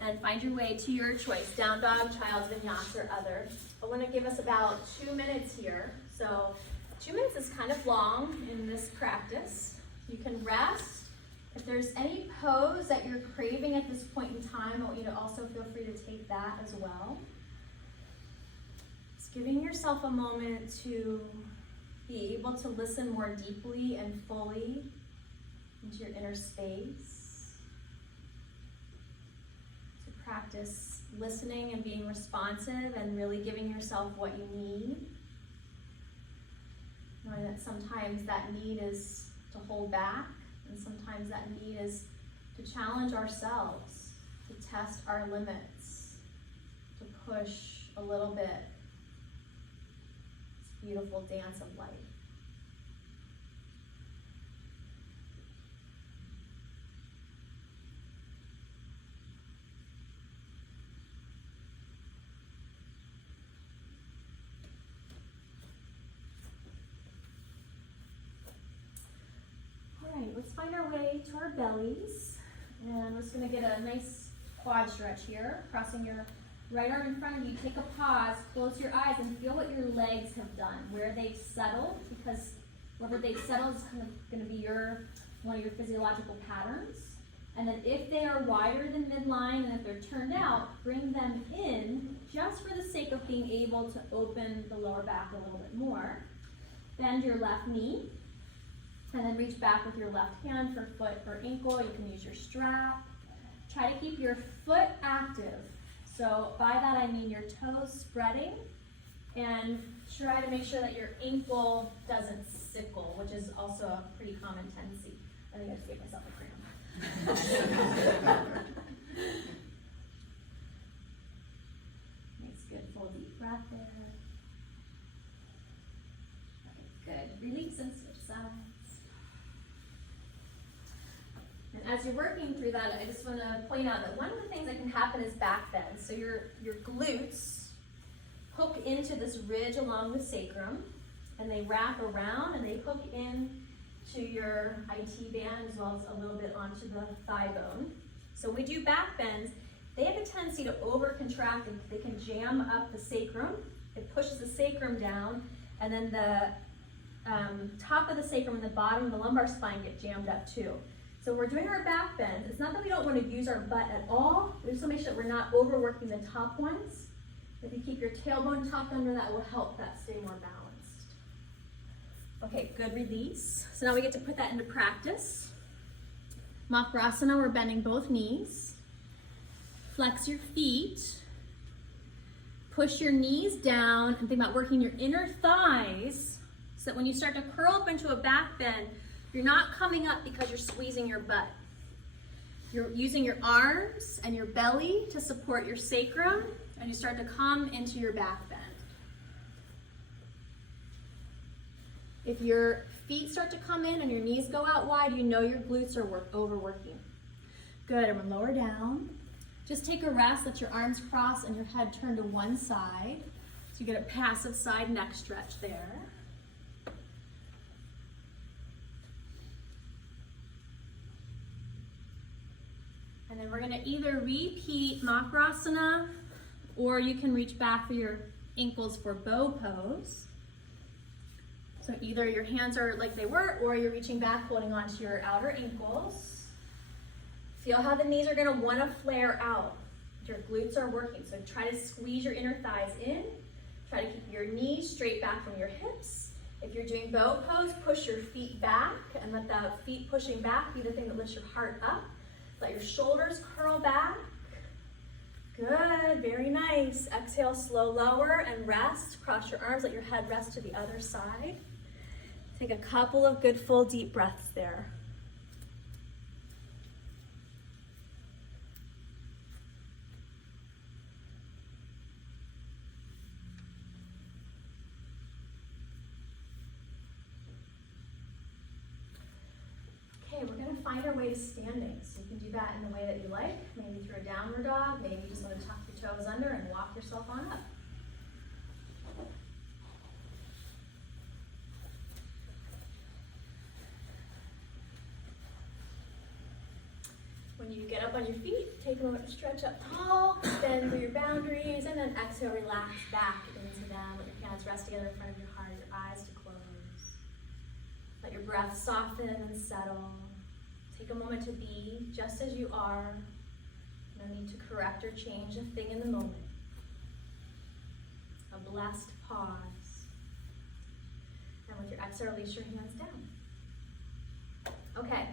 and find your way to your choice. Down dog, child's vinyasa, or other. I want to give us about 2 minutes here. So 2 minutes is kind of long in this practice. You can rest If there's any pose that you're craving at this point in time, I want you to also feel free to take that as well. Just giving yourself a moment to be able to listen more deeply and fully into your inner space. To practice listening and being responsive and really giving yourself what you need. Knowing that sometimes that need is to hold back, and sometimes that need is to challenge ourselves, to test our limits, to push a little bit. This beautiful dance of life. Let's find our way to our bellies, and we're just going to get a nice quad stretch here, crossing your right arm in front of you. Take a pause, close your eyes, and feel what your legs have done, where they've settled, because wherever they've settled is kind of going to be one of your physiological patterns. And then if they are wider than midline, and if they're turned out, bring them in just for the sake of being able to open the lower back a little bit more. Bend your left knee. And then reach back with your left hand for foot or ankle. You can use your strap. Try to keep your foot active. So by that I mean your toes spreading. And try to make sure that your ankle doesn't sickle, which is also a pretty common tendency. I think I just gave myself a cramp. Nice, good, full deep breath there. Okay, good. Release and switch sides. And as you're working through that, I just want to point out that one of the things that can happen is back bend. So your glutes hook into this ridge along the sacrum, and they wrap around and they hook in to your IT band as well as a little bit onto the thigh bone. So when we do back bends, they have a tendency to over contract, and they can jam up the sacrum. It pushes the sacrum down, and then the top of the sacrum and the bottom of the lumbar spine get jammed up too. So when we're doing our back bends, it's not that we don't want to use our butt at all. We just want to make sure that we're not overworking the top ones. If you keep your tailbone tucked under, that will help that stay more balanced. Okay, good release. So now we get to put that into practice. Makarasana, we're bending both knees. Flex your feet. Push your knees down and think about working your inner thighs so that when you start to curl up into a back bend, you're not coming up because you're squeezing your butt. You're using your arms and your belly to support your sacrum, and you start to come into your back bend. If your feet start to come in and your knees go out wide, you know your glutes are overworking. Good, and we'll lower down. Just take a rest, let your arms cross and your head turn to one side. So you get a passive side neck stretch there. And then we're going to either repeat Makarasana, or you can reach back for your ankles for bow pose. So either your hands are like they were, or you're reaching back, holding onto your outer ankles. Feel how the knees are going to want to flare out. Your glutes are working, so try to squeeze your inner thighs in. Try to keep your knees straight back from your hips. If you're doing bow pose, push your feet back and let the feet pushing back be the thing that lifts your heart up. Let your shoulders curl back. Good, very nice. Exhale, slow lower and rest. Cross your arms, let your head rest to the other side. Take a couple of good full deep breaths there. Okay, we're going to find our way to standing. So you can do that in the way that you like. Maybe through a downward dog. Maybe you just want to tuck your toes under and walk yourself on up. When you get up on your feet, take a moment to stretch up tall, bend through your boundaries, and then exhale, relax back into them. Let your hands rest together in front of your heart, your eyes to close. Let your breath soften and settle. Take a moment to be just as you are. No need to correct or change a thing in the moment. A blessed pause. And with your exhale, release your hands down. Okay.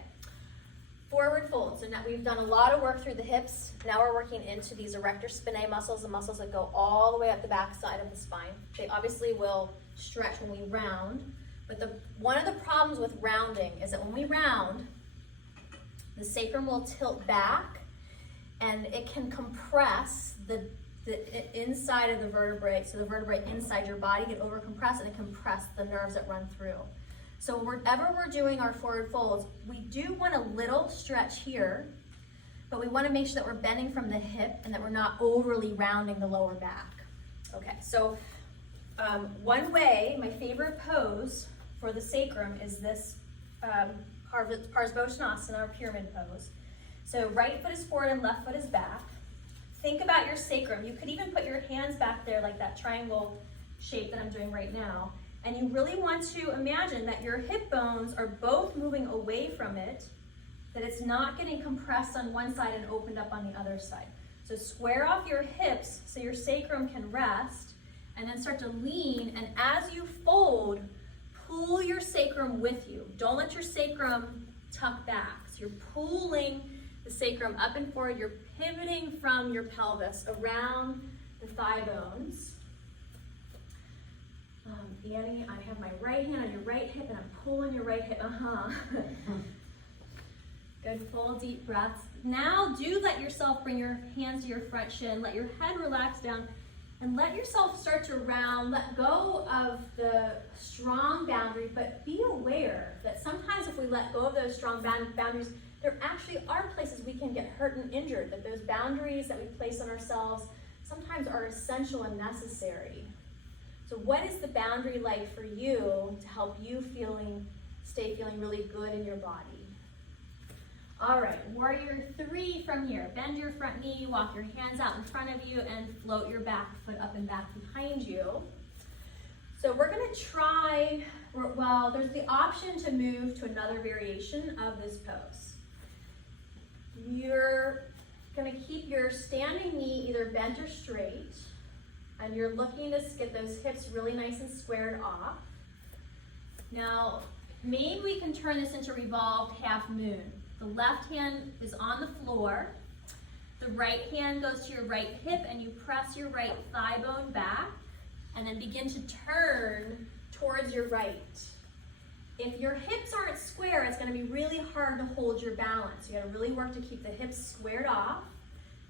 Forward fold. So now we've done a lot of work through the hips. Now we're working into these erector spinae muscles, the muscles that go all the way up the back side of the spine. They obviously will stretch when we round, but one of the problems with rounding is that when we round, the sacrum will tilt back and it can compress the inside of the vertebrae. So the vertebrae inside your body get overcompressed and it compress the nerves that run through. So whenever we're doing our forward folds, we do want a little stretch here, but we want to make sure that we're bending from the hip and that we're not overly rounding the lower back. Okay, so one way, my favorite pose for the sacrum is this Botanasana or pyramid pose. So right foot is forward and left foot is back. Think about your sacrum. You could even put your hands back there like that triangle shape that I'm doing right now. And you really want to imagine that your hip bones are both moving away from it, that it's not getting compressed on one side and opened up on the other side. So square off your hips so your sacrum can rest, and then start to lean, and as you fold, pull your sacrum with you. Don't let your sacrum tuck back. So you're pulling the sacrum up and forward. You're pivoting from your pelvis around the thigh bones. Annie, I have my right hand on your right hip and I'm pulling your right hip. Good, full deep breaths. Now do let yourself bring your hands to your front shin, let your head relax down, and let yourself start to round. Let go of the strong boundary, but be aware that sometimes if we let go of those strong boundaries, there actually are places we can get hurt and injured, that those boundaries that we place on ourselves sometimes are essential and necessary. So what is the boundary like for you to help you stay feeling really good in your body? All right, warrior 3 from here. Bend your front knee, walk your hands out in front of you, and float your back foot up and back behind you. So we're gonna try, well, there's the option to move to another variation of this pose. You're gonna keep your standing knee either bent or straight, and you're looking to get those hips really nice and squared off. Now, maybe we can turn this into revolved half moon. The left hand is on the floor. The right hand goes to your right hip and you press your right thigh bone back and then begin to turn towards your right. If your hips aren't square, it's gonna be really hard to hold your balance. You gotta really work to keep the hips squared off,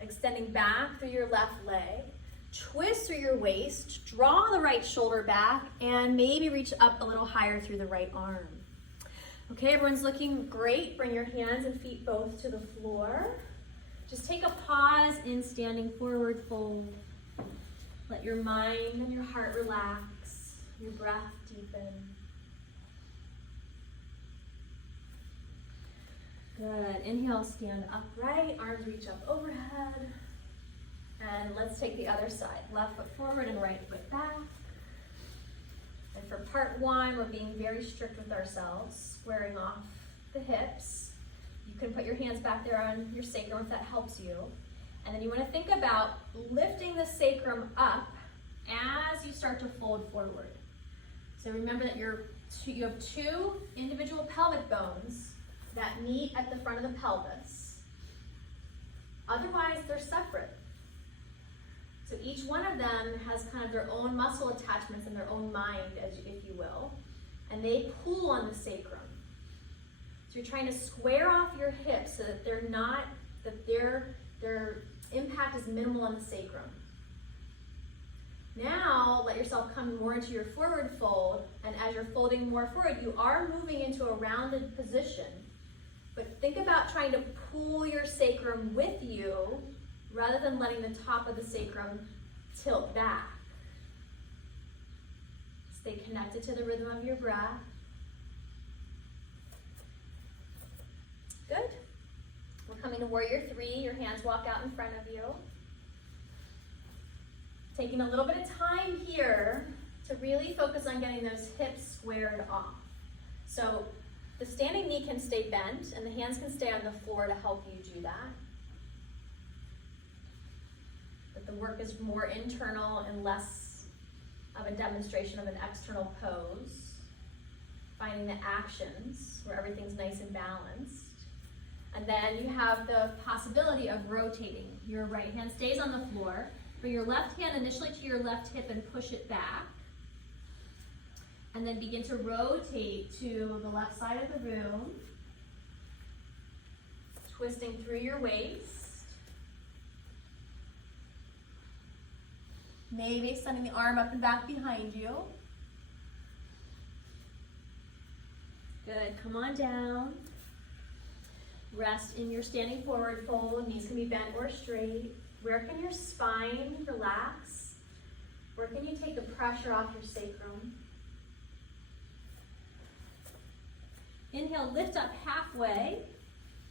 extending back through your left leg. Twist through your waist, draw the right shoulder back, and maybe reach up a little higher through the right arm. Okay, everyone's looking great. Bring your hands and feet both to the floor. Just take a pause in standing forward fold. Let your mind and your heart relax, your breath deepen. Good, inhale, stand upright, arms reach up overhead. And let's take the other side. Left foot forward and right foot back. And for part 1, we're being very strict with ourselves, squaring off the hips. You can put your hands back there on your sacrum if that helps you. And then you want to think about lifting the sacrum up as you start to fold forward. So remember that you have 2 individual pelvic bones that meet at the front of the pelvis. Otherwise, they're separate. So each one of them has kind of their own muscle attachments and their own mind, if you will, and they pull on the sacrum. So you're trying to square off your hips so that their impact is minimal on the sacrum. Now let yourself come more into your forward fold, and as you're folding more forward, you are moving into a rounded position. But think about trying to pull your sacrum with you rather than letting the top of the sacrum tilt back. Stay connected to the rhythm of your breath. Good. We're coming to warrior 3. Your hands walk out in front of you. Taking a little bit of time here to really focus on getting those hips squared off. So The standing knee can stay bent and the hands can stay on the floor to help you do that. But the work is more internal and less of a demonstration of an external pose. Finding the actions where everything's nice and balanced. And then you have the possibility of rotating. Your right hand stays on the floor. Bring your left hand initially to your left hip and push it back. And then begin to rotate to the left side of the room. Twisting through your waist. Maybe extending the arm up and back behind you. Good, come on down. Rest in your standing forward fold. Knees can be bent or straight. Where can your spine relax? Where can you take the pressure off your sacrum? Inhale, lift up halfway.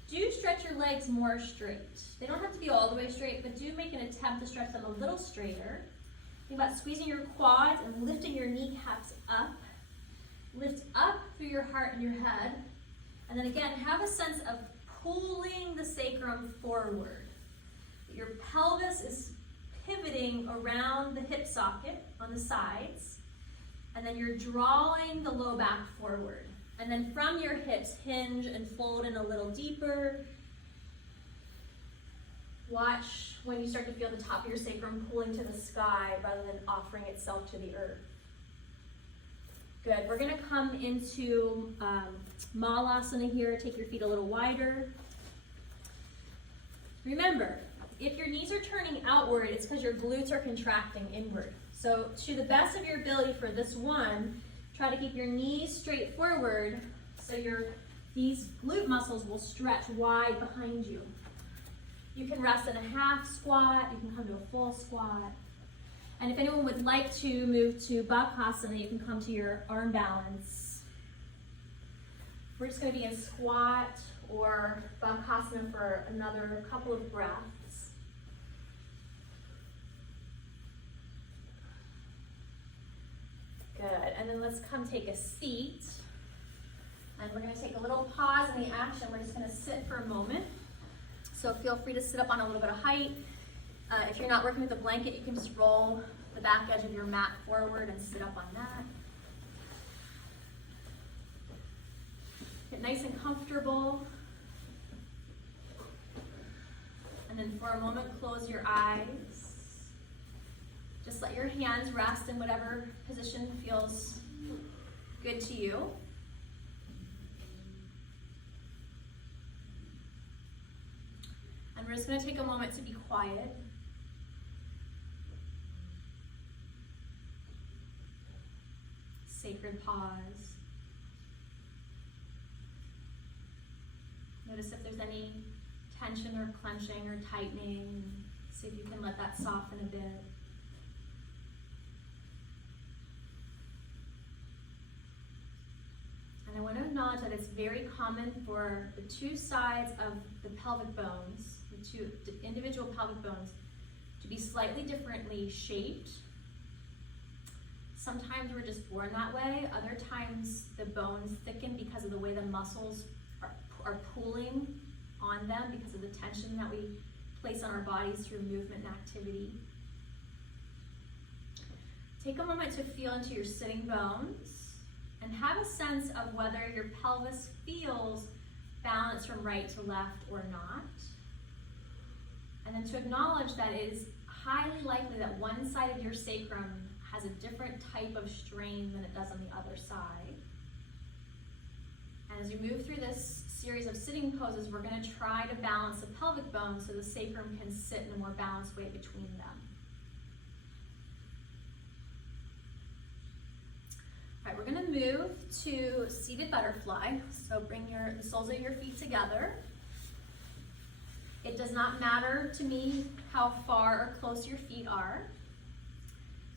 Do stretch your legs more straight. They don't have to be all the way straight, but do make an attempt to stretch them a little straighter. Think about squeezing your quads and lifting your kneecaps up. Lift up through your heart and your head. And then again, have a sense of pulling the sacrum forward. Your pelvis is pivoting around the hip socket on the sides. And then you're drawing the low back forward. And then from your hips, hinge and fold in a little deeper. Watch when you start to feel the top of your sacrum pulling to the sky rather than offering itself to the earth. Good, we're gonna come into Malasana here. Take your feet a little wider. Remember, if your knees are turning outward, it's because your glutes are contracting inward. So to the best of your ability for this one, try to keep your knees straight forward so these glute muscles will stretch wide behind you. You can rest in a half squat, you can come to a full squat. And if anyone would like to move to Botanasana, you can come to your arm balance. We're just going to be in squat or Botanasana for another couple of breaths. Good, and then let's come take a seat. And we're going to take a little pause in the action. We're just going to sit for a moment. So feel free to sit up on a little bit of height. If you're not working with a blanket, you can just roll the back edge of your mat forward and sit up on that. Get nice and comfortable. And then for a moment, close your eyes. Just let your hands rest in whatever position feels good to you. And we're just going to take a moment to be quiet. Sacred pause. Notice if there's any tension or clenching or tightening. See if you can let that soften a bit. And I want to acknowledge that it's very common for the two sides of the pelvic bones, the two individual pelvic bones, to be slightly differently shaped. Sometimes we're just born that way. Other times the bones thicken because of the way the muscles are pulling on them because of the tension that we place on our bodies through movement and activity. Take a moment to feel into your sitting bones and have a sense of whether your pelvis feels balanced from right to left or not. And then to acknowledge that it is highly likely that one side of your sacrum has a different type of strain than it does on the other side. And as you move through this series of sitting poses, we're going to try to balance the pelvic bones so the sacrum can sit in a more balanced way between them. All right, we're going to move to seated butterfly. So bring the soles of your feet together. It does not matter to me how far or close your feet are.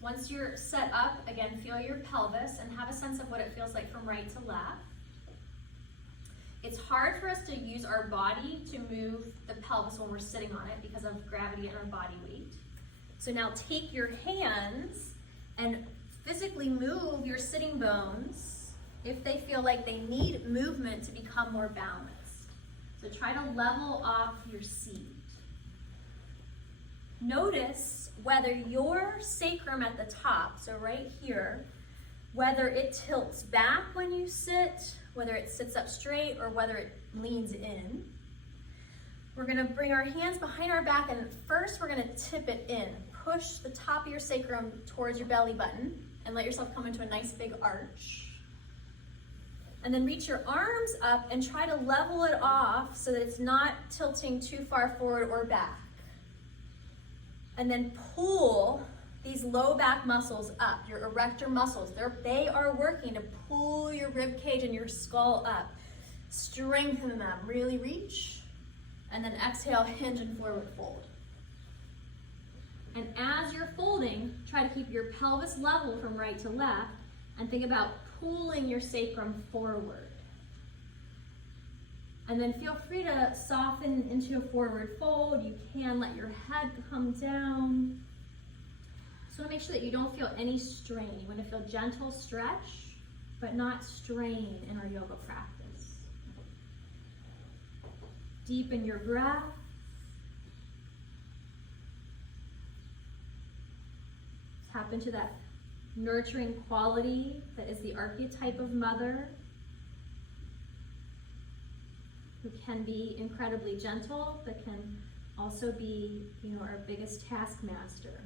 Once you're set up, again, feel your pelvis and have a sense of what it feels like from right to left. It's hard for us to use our body to move the pelvis when we're sitting on it because of gravity and our body weight. So now take your hands and physically move your sitting bones if they feel like they need movement to become more balanced. So try to level off your seat. Notice whether your sacrum at the top, so right here, whether it tilts back when you sit, whether it sits up straight, or whether it leans in. We're gonna bring our hands behind our back, and first we're gonna tip it in. Push the top of your sacrum towards your belly button and let yourself come into a nice big arch. And then reach your arms up and try to level it off so that it's not tilting too far forward or back. And then pull these low back muscles up, your erector muscles. They are working to pull your rib cage and your skull up. Strengthen them, really reach. And then exhale, hinge and forward fold. And as you're folding, try to keep your pelvis level from right to left and think about pulling your sacrum forward. And then feel free to soften into a forward fold. You can let your head come down. Just want to make sure that you don't feel any strain. You want to feel gentle stretch, but not strain in our yoga practice. Deepen your breath. Tap into that nurturing quality that is the archetype of mother, who can be incredibly gentle, but can also be, our biggest taskmaster.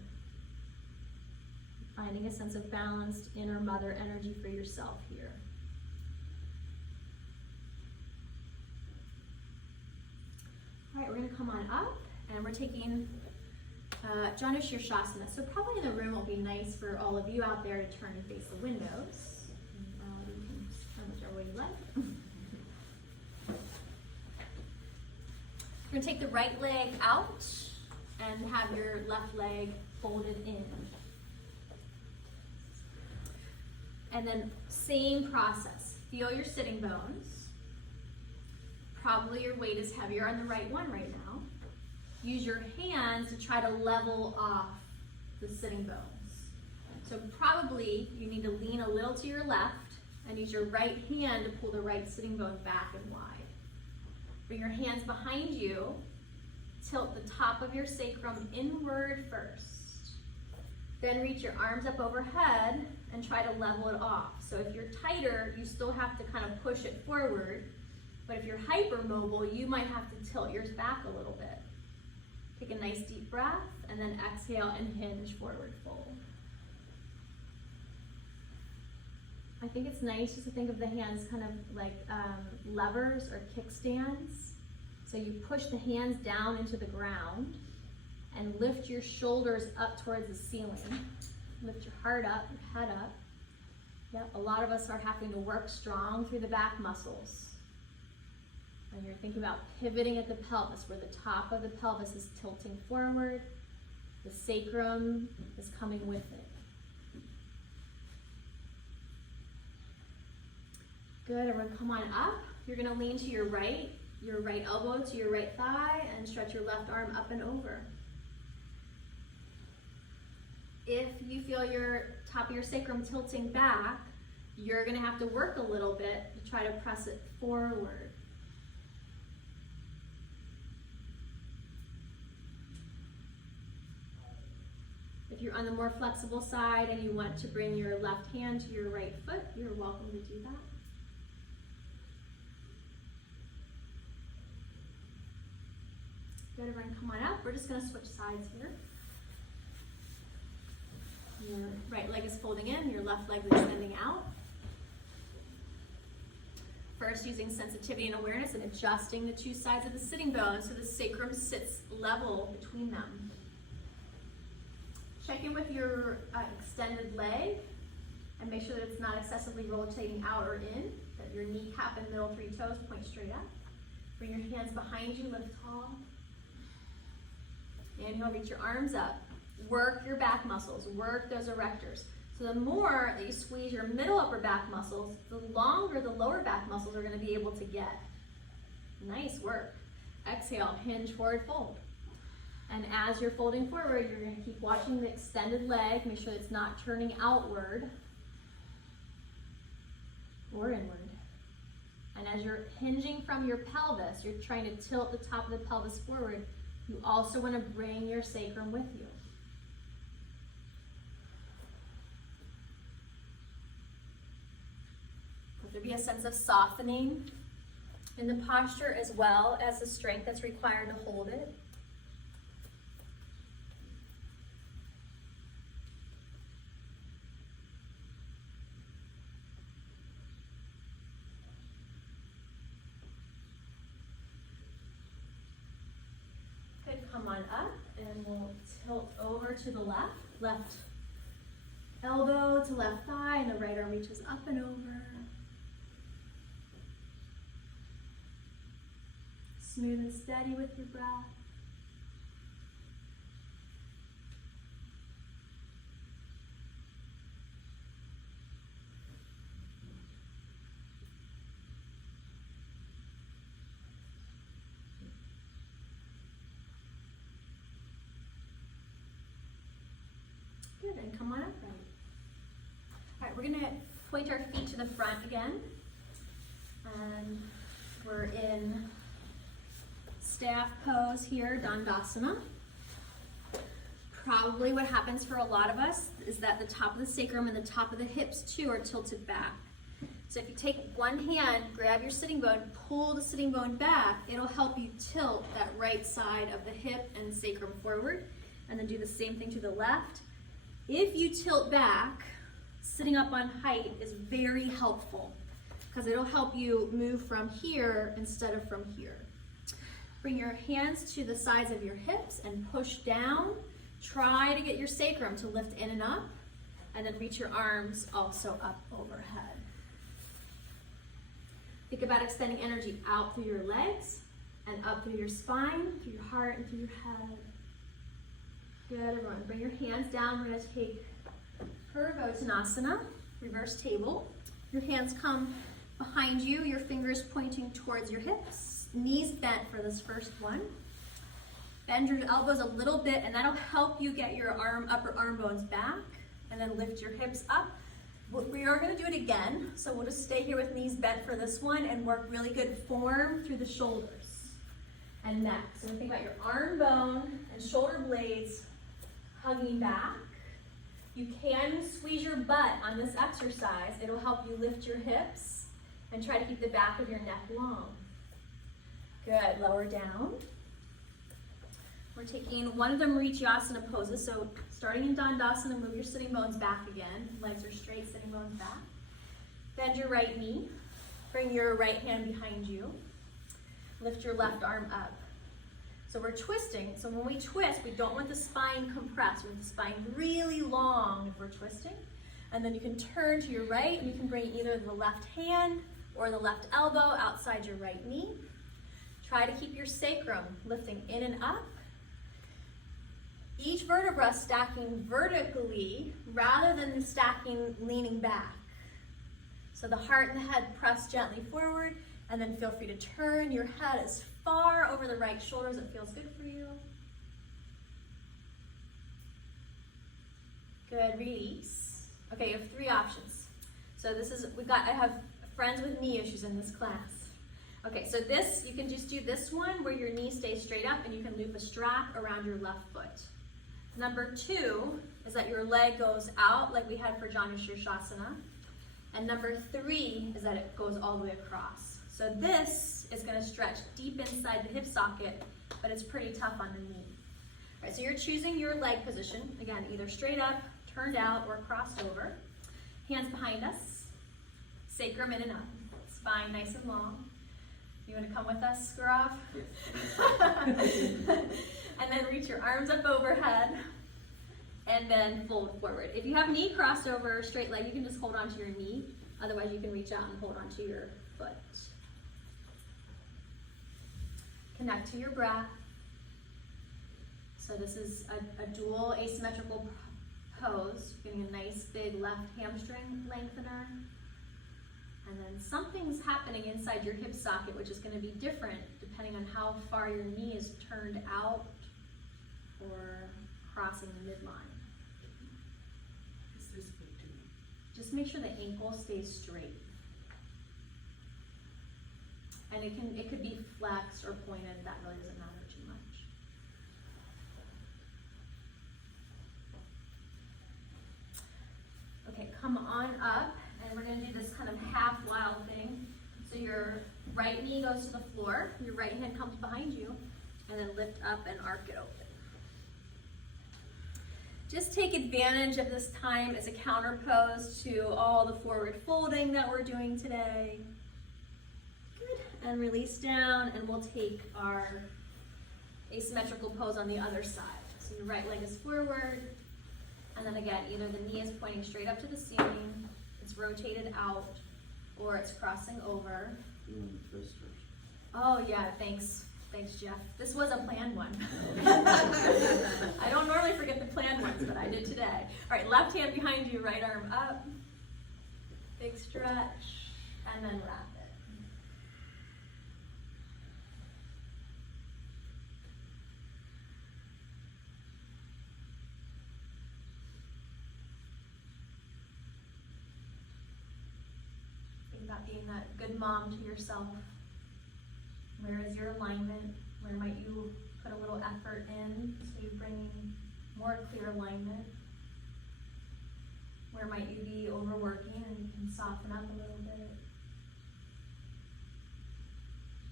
Finding a sense of balanced inner mother energy for yourself here. All right, we're gonna come on up, and we're taking Shavasana. So probably in the room it will be nice for all of you out there to turn and face the windows. You can turn whichever way you like. You're gonna take the right leg out and have your left leg folded in. And then same process. Feel your sitting bones. Probably your weight is heavier on the right one right now. Use your hands to try to level off the sitting bones. So probably you need to lean a little to your left and use your right hand to pull the right sitting bone back and wide. Bring your hands behind you. Tilt the top of your sacrum inward first. Then reach your arms up overhead and try to level it off. So if you're tighter, you still have to kind of push it forward. But if you're hypermobile, you might have to tilt yours back a little bit. Take a nice deep breath and then exhale and hinge forward fold. I think it's nice just to think of the hands kind of like levers or kickstands. So you push the hands down into the ground and lift your shoulders up towards the ceiling. Lift your heart up, your head up. Yep, a lot of us are having to work strong through the back muscles. And you're thinking about pivoting at the pelvis, where the top of the pelvis is tilting forward, the sacrum is coming with it. Good, everyone come on up. You're gonna lean to your right elbow to your right thigh, and stretch your left arm up and over. If you feel your top of your sacrum tilting back, you're gonna have to work a little bit to try to press it forward. If you're on the more flexible side and you want to bring your left hand to your right foot, you're welcome to do that. Good, everyone come on up. We're just gonna switch sides here. Your right leg is folding in, your left leg is extending out. First, using sensitivity and awareness and adjusting the two sides of the sitting bone so the sacrum sits level between them. Check in with your extended leg and make sure that it's not excessively rotating out or in, that your kneecap and middle three toes point straight up. Bring your hands behind you, lift tall. Inhale, reach your arms up. Work your back muscles, work those erectors. So the more that you squeeze your middle upper back muscles, the longer the lower back muscles are gonna be able to get. Nice work. Exhale, hinge forward fold. And as you're folding forward, you're gonna keep watching the extended leg, make sure it's not turning outward. or inward. And as you're hinging from your pelvis, you're trying to tilt the top of the pelvis forward. You also want to bring your sacrum with you. Let there be a sense of softening in the posture as well as the strength that's required to hold it. Good, come on up and we'll tilt over to the left. Left elbow to left thigh and the right arm reaches up and over. Smooth and steady with your breath. Good, and come on upright. All right, we're gonna point our feet to the front again. And we're in staff pose here, Dandasana. Probably what happens for a lot of us is that the top of the sacrum and the top of the hips too are tilted back. So if you take one hand, grab your sitting bone, pull the sitting bone back, it'll help you tilt that right side of the hip and sacrum forward, and then do the same thing to the left. If you tilt back, sitting up on height is very helpful because it'll help you move from here instead of from here. Bring your hands to the sides of your hips and push down. Try to get your sacrum to lift in and up, and then reach your arms also up overhead. Think about extending energy out through your legs and up through your spine, through your heart, and through your head. Good, everyone. Bring your hands down. We're going to take Botanasana, reverse table. Your hands come behind you, your fingers pointing towards your hips. Knees bent for this first one. Bend your elbows a little bit, and that'll help you get your upper arm bones back, and then lift your hips up. We are going to do it again, so we'll just stay here with knees bent for this one and work really good form through the shoulders and neck. So think about your arm bone and shoulder blades hugging back. You can squeeze your butt on this exercise. It'll help you lift your hips and try to keep the back of your neck long. Good, lower down. We're taking one of them Utkatasana poses. So starting in Dandasana, move your sitting bones back again. Legs are straight, sitting bones back. Bend your right knee. Bring your right hand behind you. Lift your left arm up. So we're twisting. So when we twist, we don't want the spine compressed. We want the spine really long if we're twisting. And then you can turn to your right, and you can bring either the left hand or the left elbow outside your right knee. Try to keep your sacrum lifting in and up. Each vertebra stacking vertically rather than stacking leaning back. So the heart and the head press gently forward, and then feel free to turn your head as far over the right shoulder as it feels good for you. Good, release. Okay, you have three options. So I have friends with knee issues in this class. Okay, so you can just do this one where your knee stays straight up and you can loop a strap around your left foot. Number two is that your leg goes out like we had for Shavasana. And number three is that it goes all the way across. So this is going to stretch deep inside the hip socket, but it's pretty tough on the knee. All right, so you're choosing your leg position, again, either straight up, turned out, or crossed over. Hands behind us, sacrum in and up, spine nice and long. You want to come with us, Gaurav? And then reach your arms up overhead, and then fold forward. If you have knee crossed over, straight leg, you can just hold onto your knee. Otherwise, you can reach out and hold onto your foot. Connect to your breath. So this is a dual asymmetrical pose, getting a nice big left hamstring lengthener. And then something's happening inside your hip socket, which is going to be different depending on how far your knee is turned out or crossing the midline. Is this good to me? Just make sure the ankle stays straight. And it could be flexed or pointed, that really doesn't matter too much. Okay, come on up, and we're gonna do this kind of half wild thing. So your right knee goes to the floor, your right hand comes behind you, and then lift up and arc it open. Just take advantage of this time as a counter pose to all the forward folding that we're doing today. Good, and release down, and we'll take our asymmetrical pose on the other side. So your right leg is forward, and then again, either the knee is pointing straight up to the ceiling, it's rotated out, or it's crossing over. Oh yeah, thanks. Thanks, Jeff. This was a planned one. I don't normally forget the planned ones, but I did today. All right, left hand behind you, right arm up. Big stretch, and then wrap it. Think about being that good mom to yourself. Where is your alignment? Where might you put a little effort in so you're bringing more clear alignment? Where might you be overworking and you can soften up a little bit?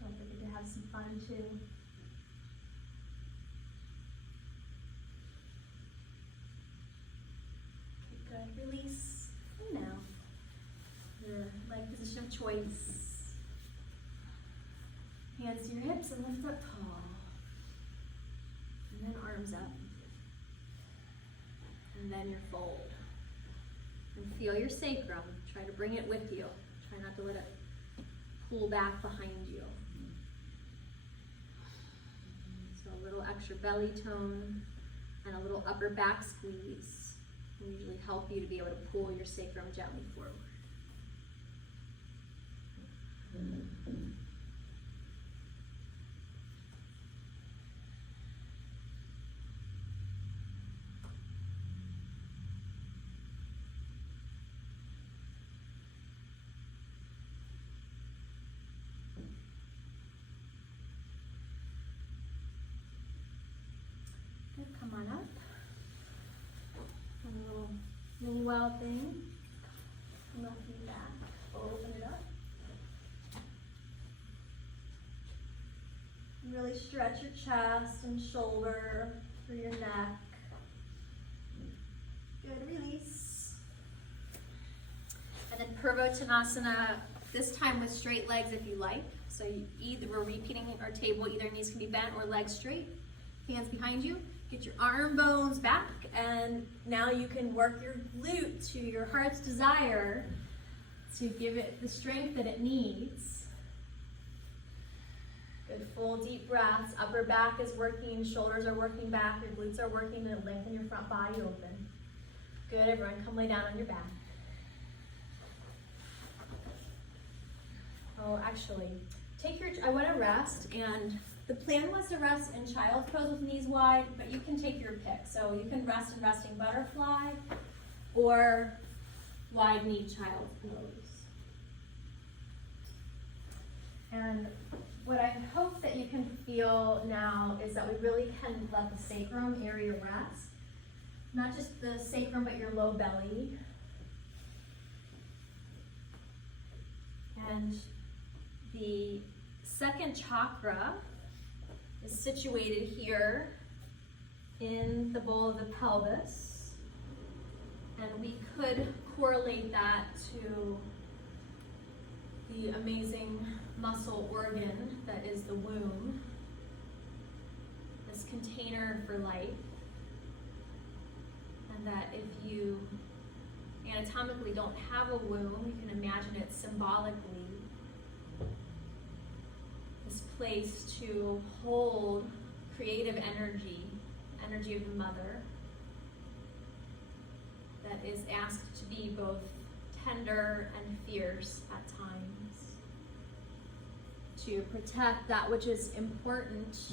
Don't forget to have some fun too. Okay, good. Release. And now, your leg position of choice. Hands to your hips and lift up tall. And then arms up. And then your fold. And feel your sacrum. Try to bring it with you. Try not to let it pull back behind you. So a little extra belly tone and a little upper back squeeze will usually help you to be able to pull your sacrum gently forward. Come on up. And a little mini wild thing. Left knee back. Open it up. Really stretch your chest and shoulder through your neck. Good, release. And then Botanasana, this time with straight legs if you like. So we're repeating our table, either knees can be bent or legs straight. Hands behind you. Get your arm bones back, and now you can work your glute to your heart's desire to give it the strength that it needs. Good, full deep breaths. Upper back is working, shoulders are working back, your glutes are working, and lengthen your front body open. Good, everyone, come lay down on your back. Oh, actually, I want to rest, and the plan was to rest in child's pose with knees wide, but you can take your pick. So you can rest in resting butterfly or wide knee child's pose. And what I hope that you can feel now is that we really can let the sacrum area rest. Not just the sacrum, but your low belly. And the second chakra is situated here in the bowl of the pelvis, and we could correlate that to the amazing muscle organ that is the womb, this container for life, and that if you anatomically don't have a womb, you can imagine it symbolically this place to hold creative energy of the mother that is asked to be both tender and fierce at times, to protect that which is important,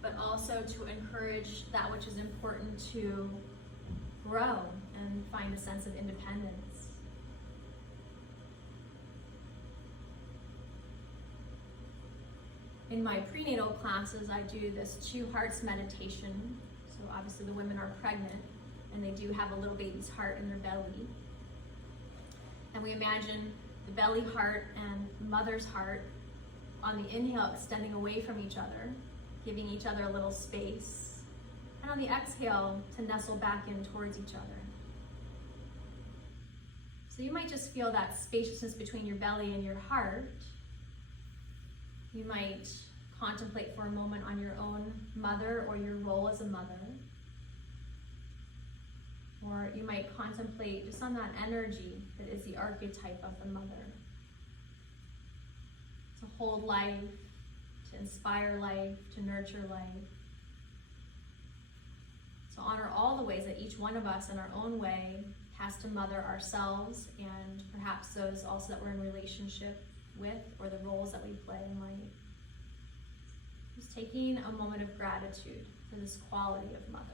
but also to encourage that which is important to grow and find a sense of independence. In my prenatal classes, I do this 2 hearts meditation. So obviously the women are pregnant and they do have a little baby's heart in their belly. And we imagine the belly heart and mother's heart on the inhale extending away from each other, giving each other a little space. And on the exhale to nestle back in towards each other. So you might just feel that spaciousness between your belly and your heart. You might contemplate for a moment on your own mother or your role as a mother. Or you might contemplate just on that energy that is the archetype of the mother. To hold life, to inspire life, to nurture life. To honor all the ways that each one of us in our own way has to mother ourselves and perhaps those also that we're in relationship with or the roles that we play in life. Just taking a moment of gratitude for this quality of mother.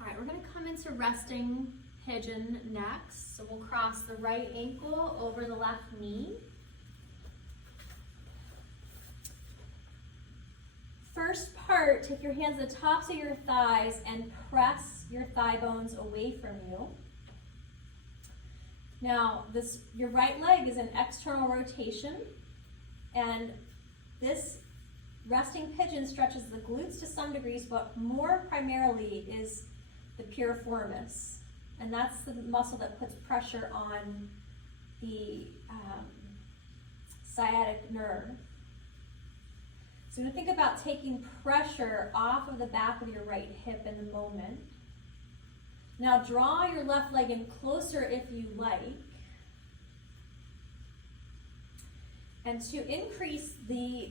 All right, we're going to come into resting pigeon next. So we'll cross the right ankle over the left knee. First part, take your hands to the tops of your thighs and press your thigh bones away from you. Now, your right leg is in external rotation, and this resting pigeon stretches the glutes to some degrees, but more primarily is the piriformis, and that's the muscle that puts pressure on the sciatic nerve. So you're going to think about taking pressure off of the back of your right hip in the moment. Now draw your left leg in closer if you like. And to increase the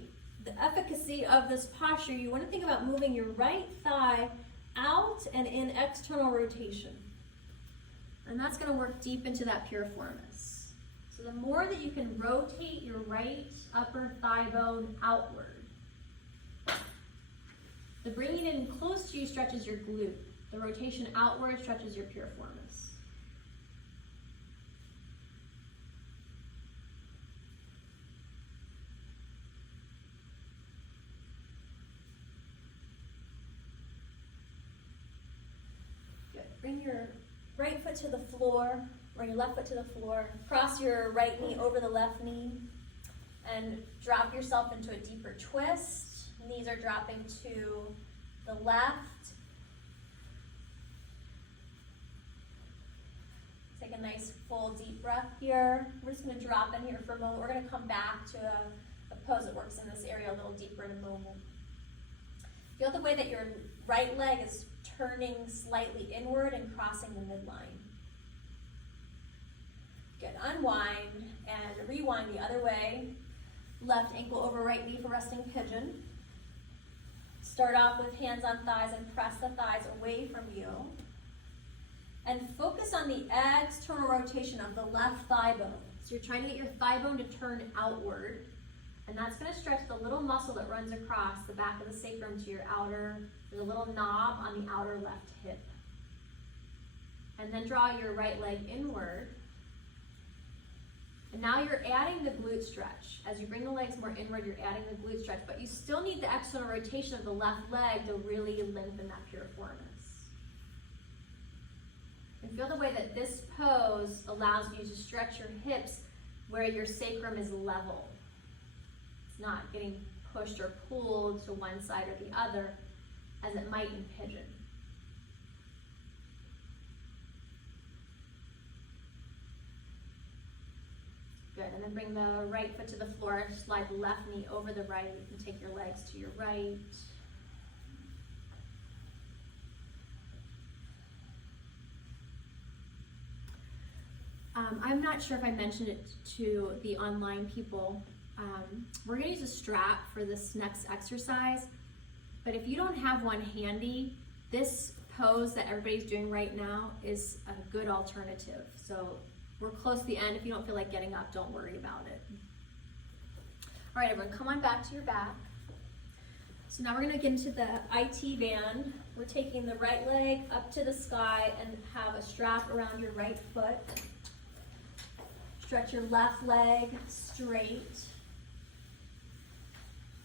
efficacy of this posture, you want to think about moving your right thigh out and in external rotation. And that's going to work deep into that piriformis. So the more that you can rotate your right upper thigh bone outward, the bringing in close to you stretches your glute. The rotation outward stretches your piriformis. Good. Bring your right foot to the floor, or your left foot to the floor. Cross your right knee over the left knee, and drop yourself into a deeper twist. Knees are dropping to the left. Take a nice full deep breath here. We're just going to drop in here for a moment. We're going to come back to a pose that works in this area a little deeper in a moment. Feel the way that your right leg is turning slightly inward and crossing the midline. Good. Unwind and rewind the other way. Left ankle over right knee for resting pigeon. Start off with hands on thighs and press the thighs away from you. And focus on the external rotation of the left thigh bone. So you're trying to get your thigh bone to turn outward. And that's going to stretch the little muscle that runs across the back of the sacrum to your outer, there's a little knob on the outer left hip. And then draw your right leg inward. And now you're adding the glute stretch. As you bring the legs more inward, you're adding the glute stretch, but you still need the external rotation of the left leg to really lengthen that piriformis. And feel the way that this pose allows you to stretch your hips where your sacrum is level. It's not getting pushed or pulled to one side or the other as it might in pigeon. Good, and then bring the right foot to the floor, slide the left knee over the right, and take your legs to your right. I'm not sure if I mentioned it to the online people. We're gonna use a strap for this next exercise, but if you don't have one handy, this pose that everybody's doing right now is a good alternative. So we're close to the end. If you don't feel like getting up, don't worry about it. All right, everyone, come on back to your back. So now we're gonna get into the IT band. We're taking the right leg up to the sky and have a strap around your right foot. Stretch your left leg straight.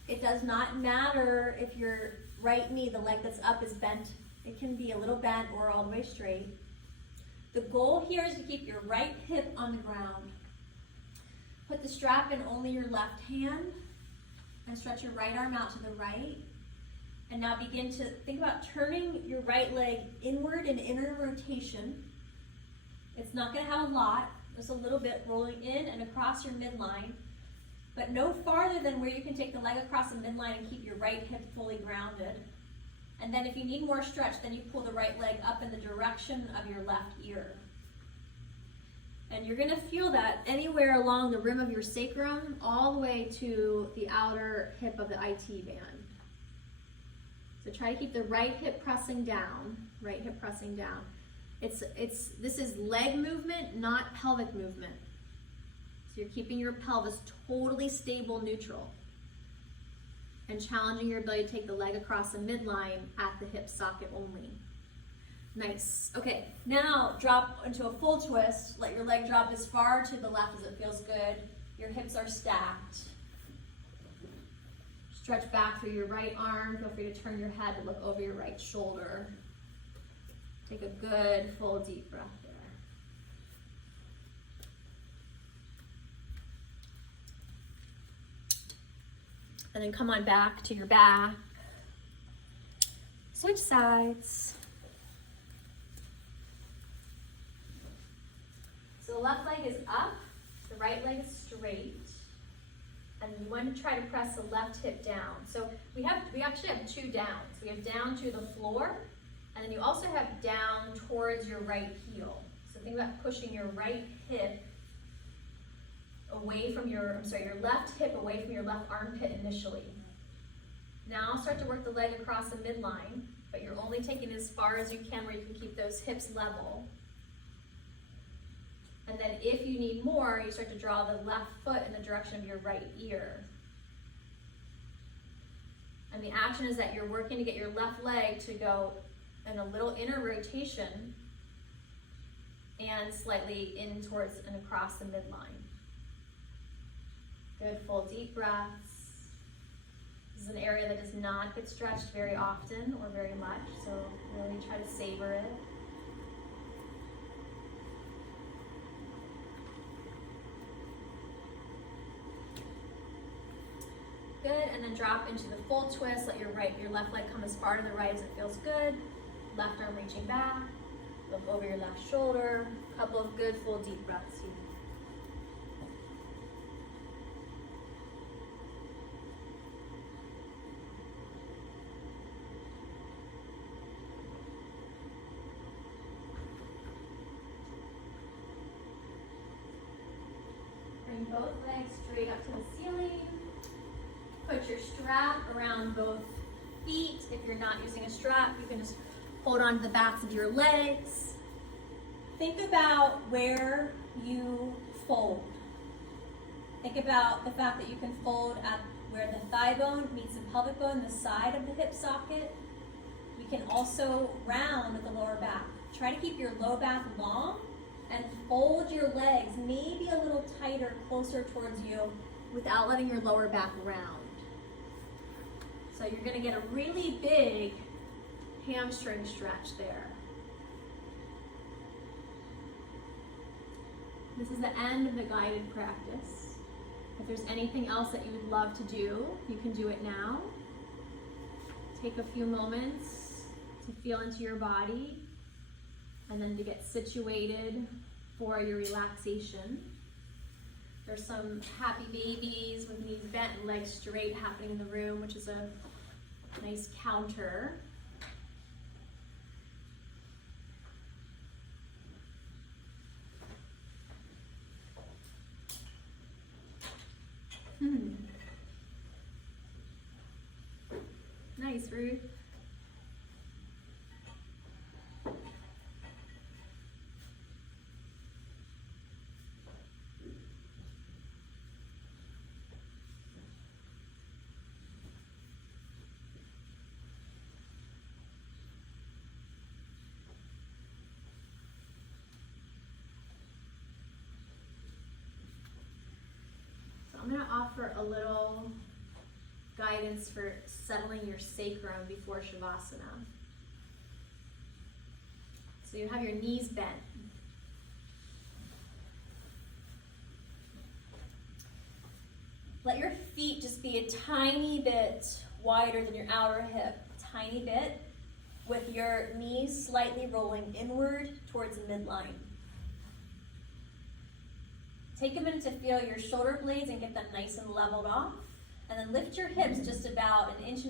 It does not matter if your right knee, the leg that's up, is bent. It can be a little bent or all the way straight. The goal here is to keep your right hip on the ground. Put the strap in only your left hand and stretch your right arm out to the right. And now begin to think about turning your right leg inward in inner rotation. It's not going to have a lot, just a little bit, rolling in and across your midline, but no farther than where you can take the leg across the midline and keep your right hip fully grounded. And then if you need more stretch, then you pull the right leg up in the direction of your left ear. And you're gonna feel that anywhere along the rim of your sacrum, all the way to the outer hip of the IT band. So try to keep the right hip pressing down, right hip pressing down. This is leg movement, not pelvic movement. So you're keeping your pelvis totally stable, neutral, and challenging your ability to take the leg across the midline at the hip socket only. Nice. Okay, now drop into a full twist. Let your leg drop as far to the left as it feels good. Your hips are stacked. Stretch back through your right arm. Feel free to turn your head to look over your right shoulder. Take a good, full, deep breath there. And then come on back to your back. Switch sides. So the left leg is up, the right leg is straight. And you want to try to press the left hip down. So we actually have two downs. We have down to the floor, and then you also have down towards your right heel. So think about pushing your right hip away from your left hip away from your left armpit initially. Now start to work the leg across the midline, but you're only taking it as far as you can where you can keep those hips level. And then if you need more, you start to draw the left foot in the direction of your right ear. And the action is that you're working to get your left leg to go in a little inner rotation and slightly in towards and across the midline. Good, full deep breaths. This is an area that does not get stretched very often or very much, so really try to savor it. Good, and then drop into the full twist. Let your left leg come as far to the right as it feels good. Left arm reaching back. Look over your left shoulder. A couple of good, full, deep breaths here. Bring both legs straight up to the ceiling. Put your strap around both feet. If you're not using a strap, you can just hold on to the backs of your legs. Think about where you fold. Think about the fact that you can fold at where the thigh bone meets the pelvic bone, the side of the hip socket. You can also round at the lower back. Try to keep your low back long and fold your legs maybe a little tighter, closer towards you without letting your lower back round. So you're going to get a really big hamstring stretch there. This is the end of the guided practice. If there's anything else that you would love to do, you can do it now. Take a few moments to feel into your body and then to get situated for your relaxation. There's some happy babies with knees bent and legs straight happening in the room, which is a nice counter. Nice, Ruth. want to offer a little guidance for settling your sacrum before Shavasana. So you have your knees bent. Let your feet just be a tiny bit wider than your outer hip, tiny bit, with your knees slightly rolling inward towards the midline. Take a minute to feel your shoulder blades and get them nice and leveled off. And then lift your hips just about 1.5 inches.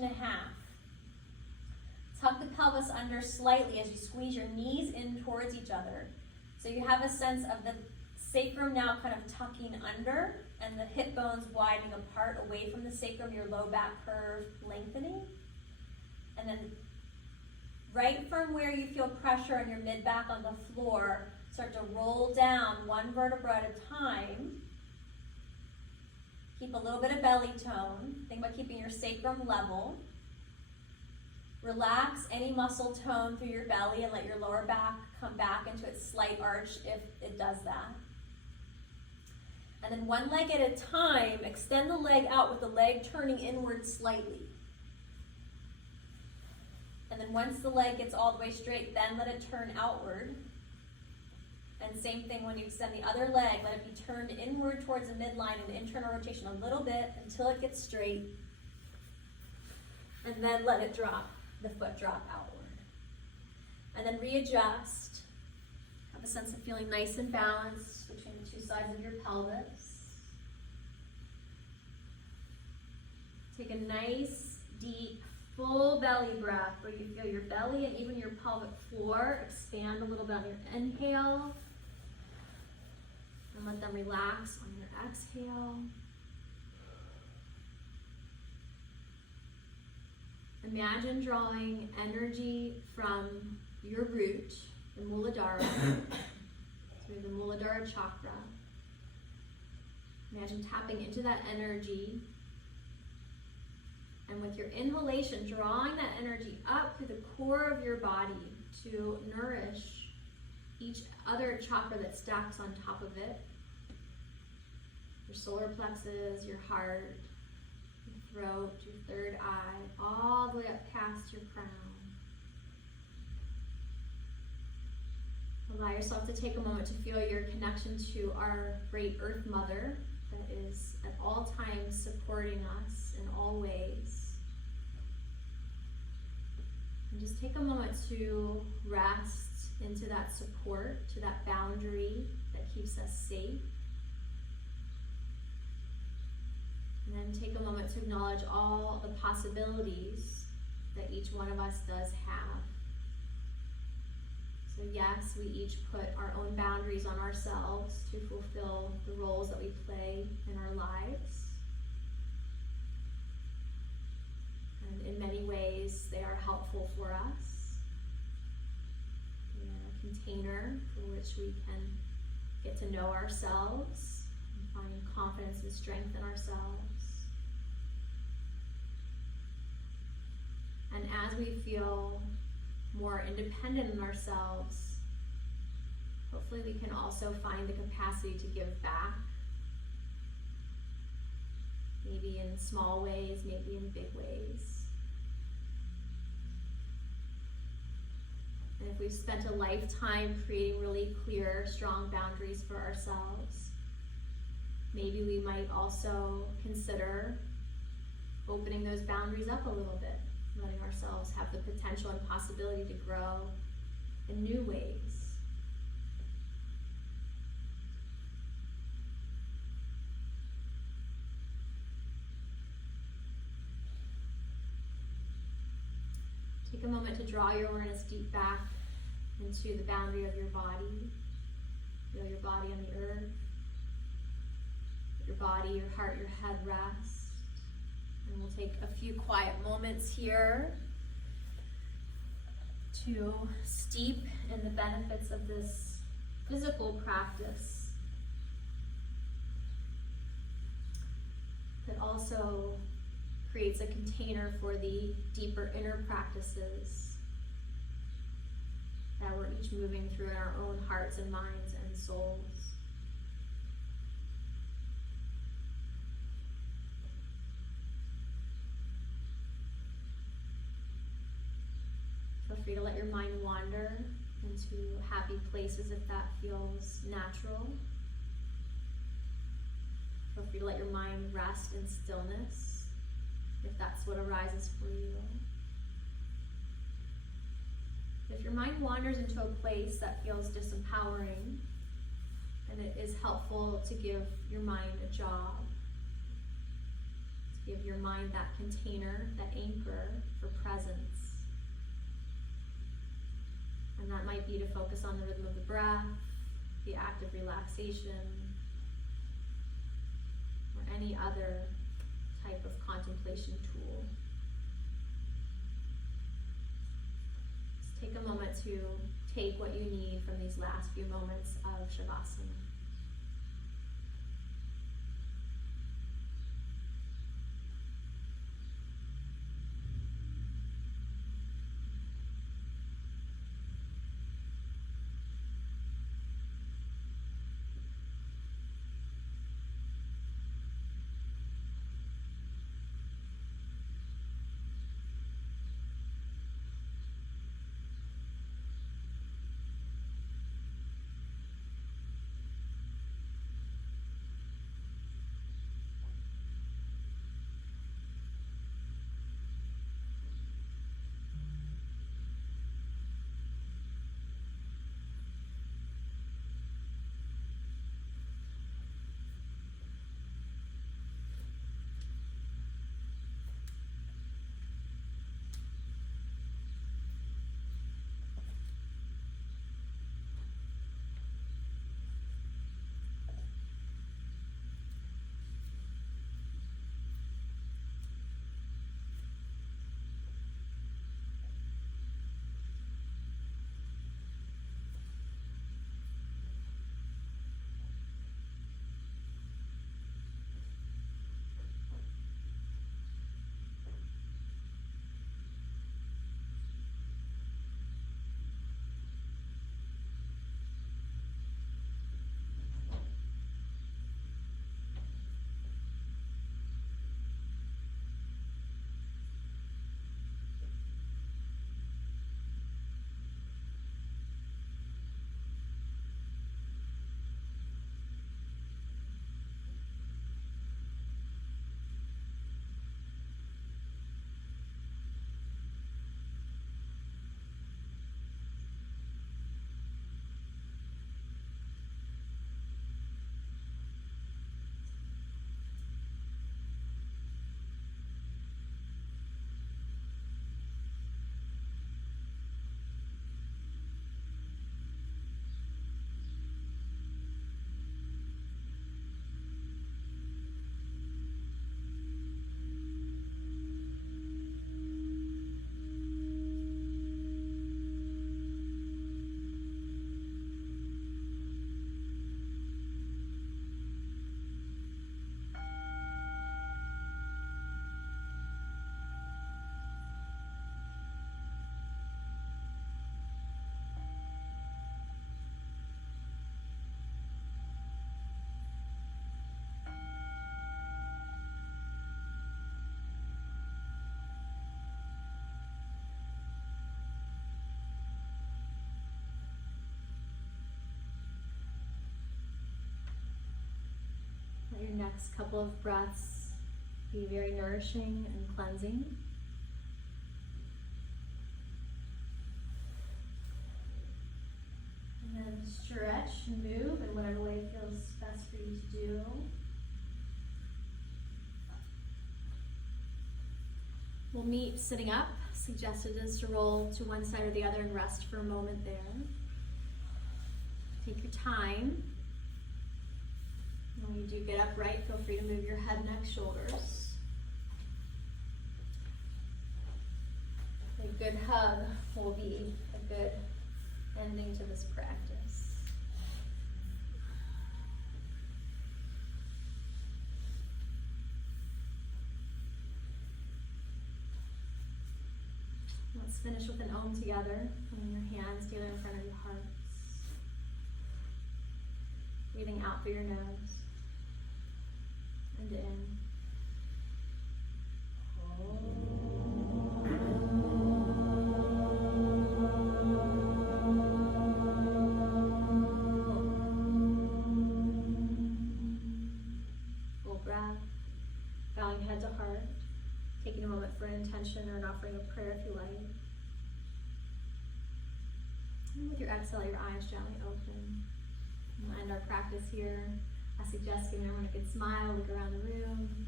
Tuck the pelvis under slightly as you squeeze your knees in towards each other. So you have a sense of the sacrum now kind of tucking under and the hip bones widening apart away from the sacrum, your low back curve lengthening. And then right from where you feel pressure on your mid-back on the floor, start to roll down one vertebra at a time. Keep a little bit of belly tone. Think about keeping your sacrum level. Relax any muscle tone through your belly and let your lower back come back into its slight arch if it does that. And then one leg at a time, extend the leg out with the leg turning inward slightly. And then once the leg gets all the way straight, then let it turn outward. And same thing when you extend the other leg, let it be turned inward towards the midline and internal rotation a little bit until it gets straight. And then let it drop, the foot drop outward. And then readjust. Have a sense of feeling nice and balanced between the two sides of your pelvis. Take a nice, deep, full belly breath where you feel your belly and even your pelvic floor expand a little bit on your inhale. And let them relax on your exhale. Imagine drawing energy from your root, the Muladhara, through the Muladhara chakra. Imagine tapping into that energy. And with your inhalation, drawing that energy up through the core of your body to nourish each other chakra that stacks on top of it. Your solar plexus, your heart, your throat, your third eye, all the way up past your crown. Allow yourself to take a moment to feel your connection to our great Earth Mother that is at all times supporting us in all ways. And just take a moment to rest into that support, to that boundary that keeps us safe. And then take a moment to acknowledge all the possibilities that each one of us does have. So yes, we each put our own boundaries on ourselves to fulfill the roles that we play in our lives. And in many ways, they are helpful for us. They are a container for which we can get to know ourselves and find confidence and strength in ourselves. And as we feel more independent in ourselves, hopefully we can also find the capacity to give back. Maybe in small ways, maybe in big ways. And if we've spent a lifetime creating really clear, strong boundaries for ourselves, maybe we might also consider opening those boundaries up a little bit, letting ourselves have the potential and possibility to grow in new ways. Take a moment to draw your awareness deep back into the boundary of your body. Feel your body on the earth. Let your body, your heart, your head rest. And we'll take a few quiet moments here to steep in the benefits of this physical practice that also creates a container for the deeper inner practices that we're each moving through in our own hearts and minds and souls. Feel free to let your mind wander into happy places if that feels natural. Feel free to let your mind rest in stillness if that's what arises for you. If your mind wanders into a place that feels disempowering, and it is helpful to give your mind a job, to give your mind that container, that anchor for presence. And that might be to focus on the rhythm of the breath, the act of relaxation, or any other type of contemplation tool. Just take a moment to take what you need from these last few moments of Shavasana. Let your next couple of breaths be very nourishing and cleansing. And then stretch and move in whatever way feels best for you to do. We'll meet sitting up. Suggested is to roll to one side or the other and rest for a moment there. Take your time. When you do get upright, feel free to move your head, neck, shoulders. A good hug will be a good ending to this practice. Let's finish with an Om together. Putting your hands together in front of your hearts. Breathing out through your nose. And in. Om. bowing head to heart, taking a moment for an intention or an offering of prayer if you like. And with your exhale, your eyes gently open. We'll end our practice here. I suggest giving everyone a good smile, look around the room.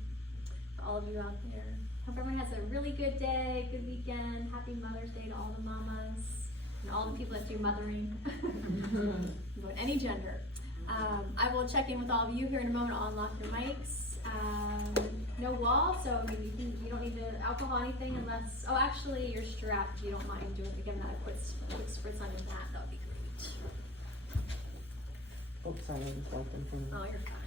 For all of you out there, hope everyone has a really good day, good weekend. Happy Mother's Day to all the mamas and all the people that do mothering, but any gender. I will check in with all of you here in a moment. I'll unlock your mics. No wall, so I mean, you don't need the alcohol or anything unless, oh, actually you're strapped. You don't mind doing, again, that quick spritz on your mat. That would be great. Oops, sorry, I was open. Oh, you're fine.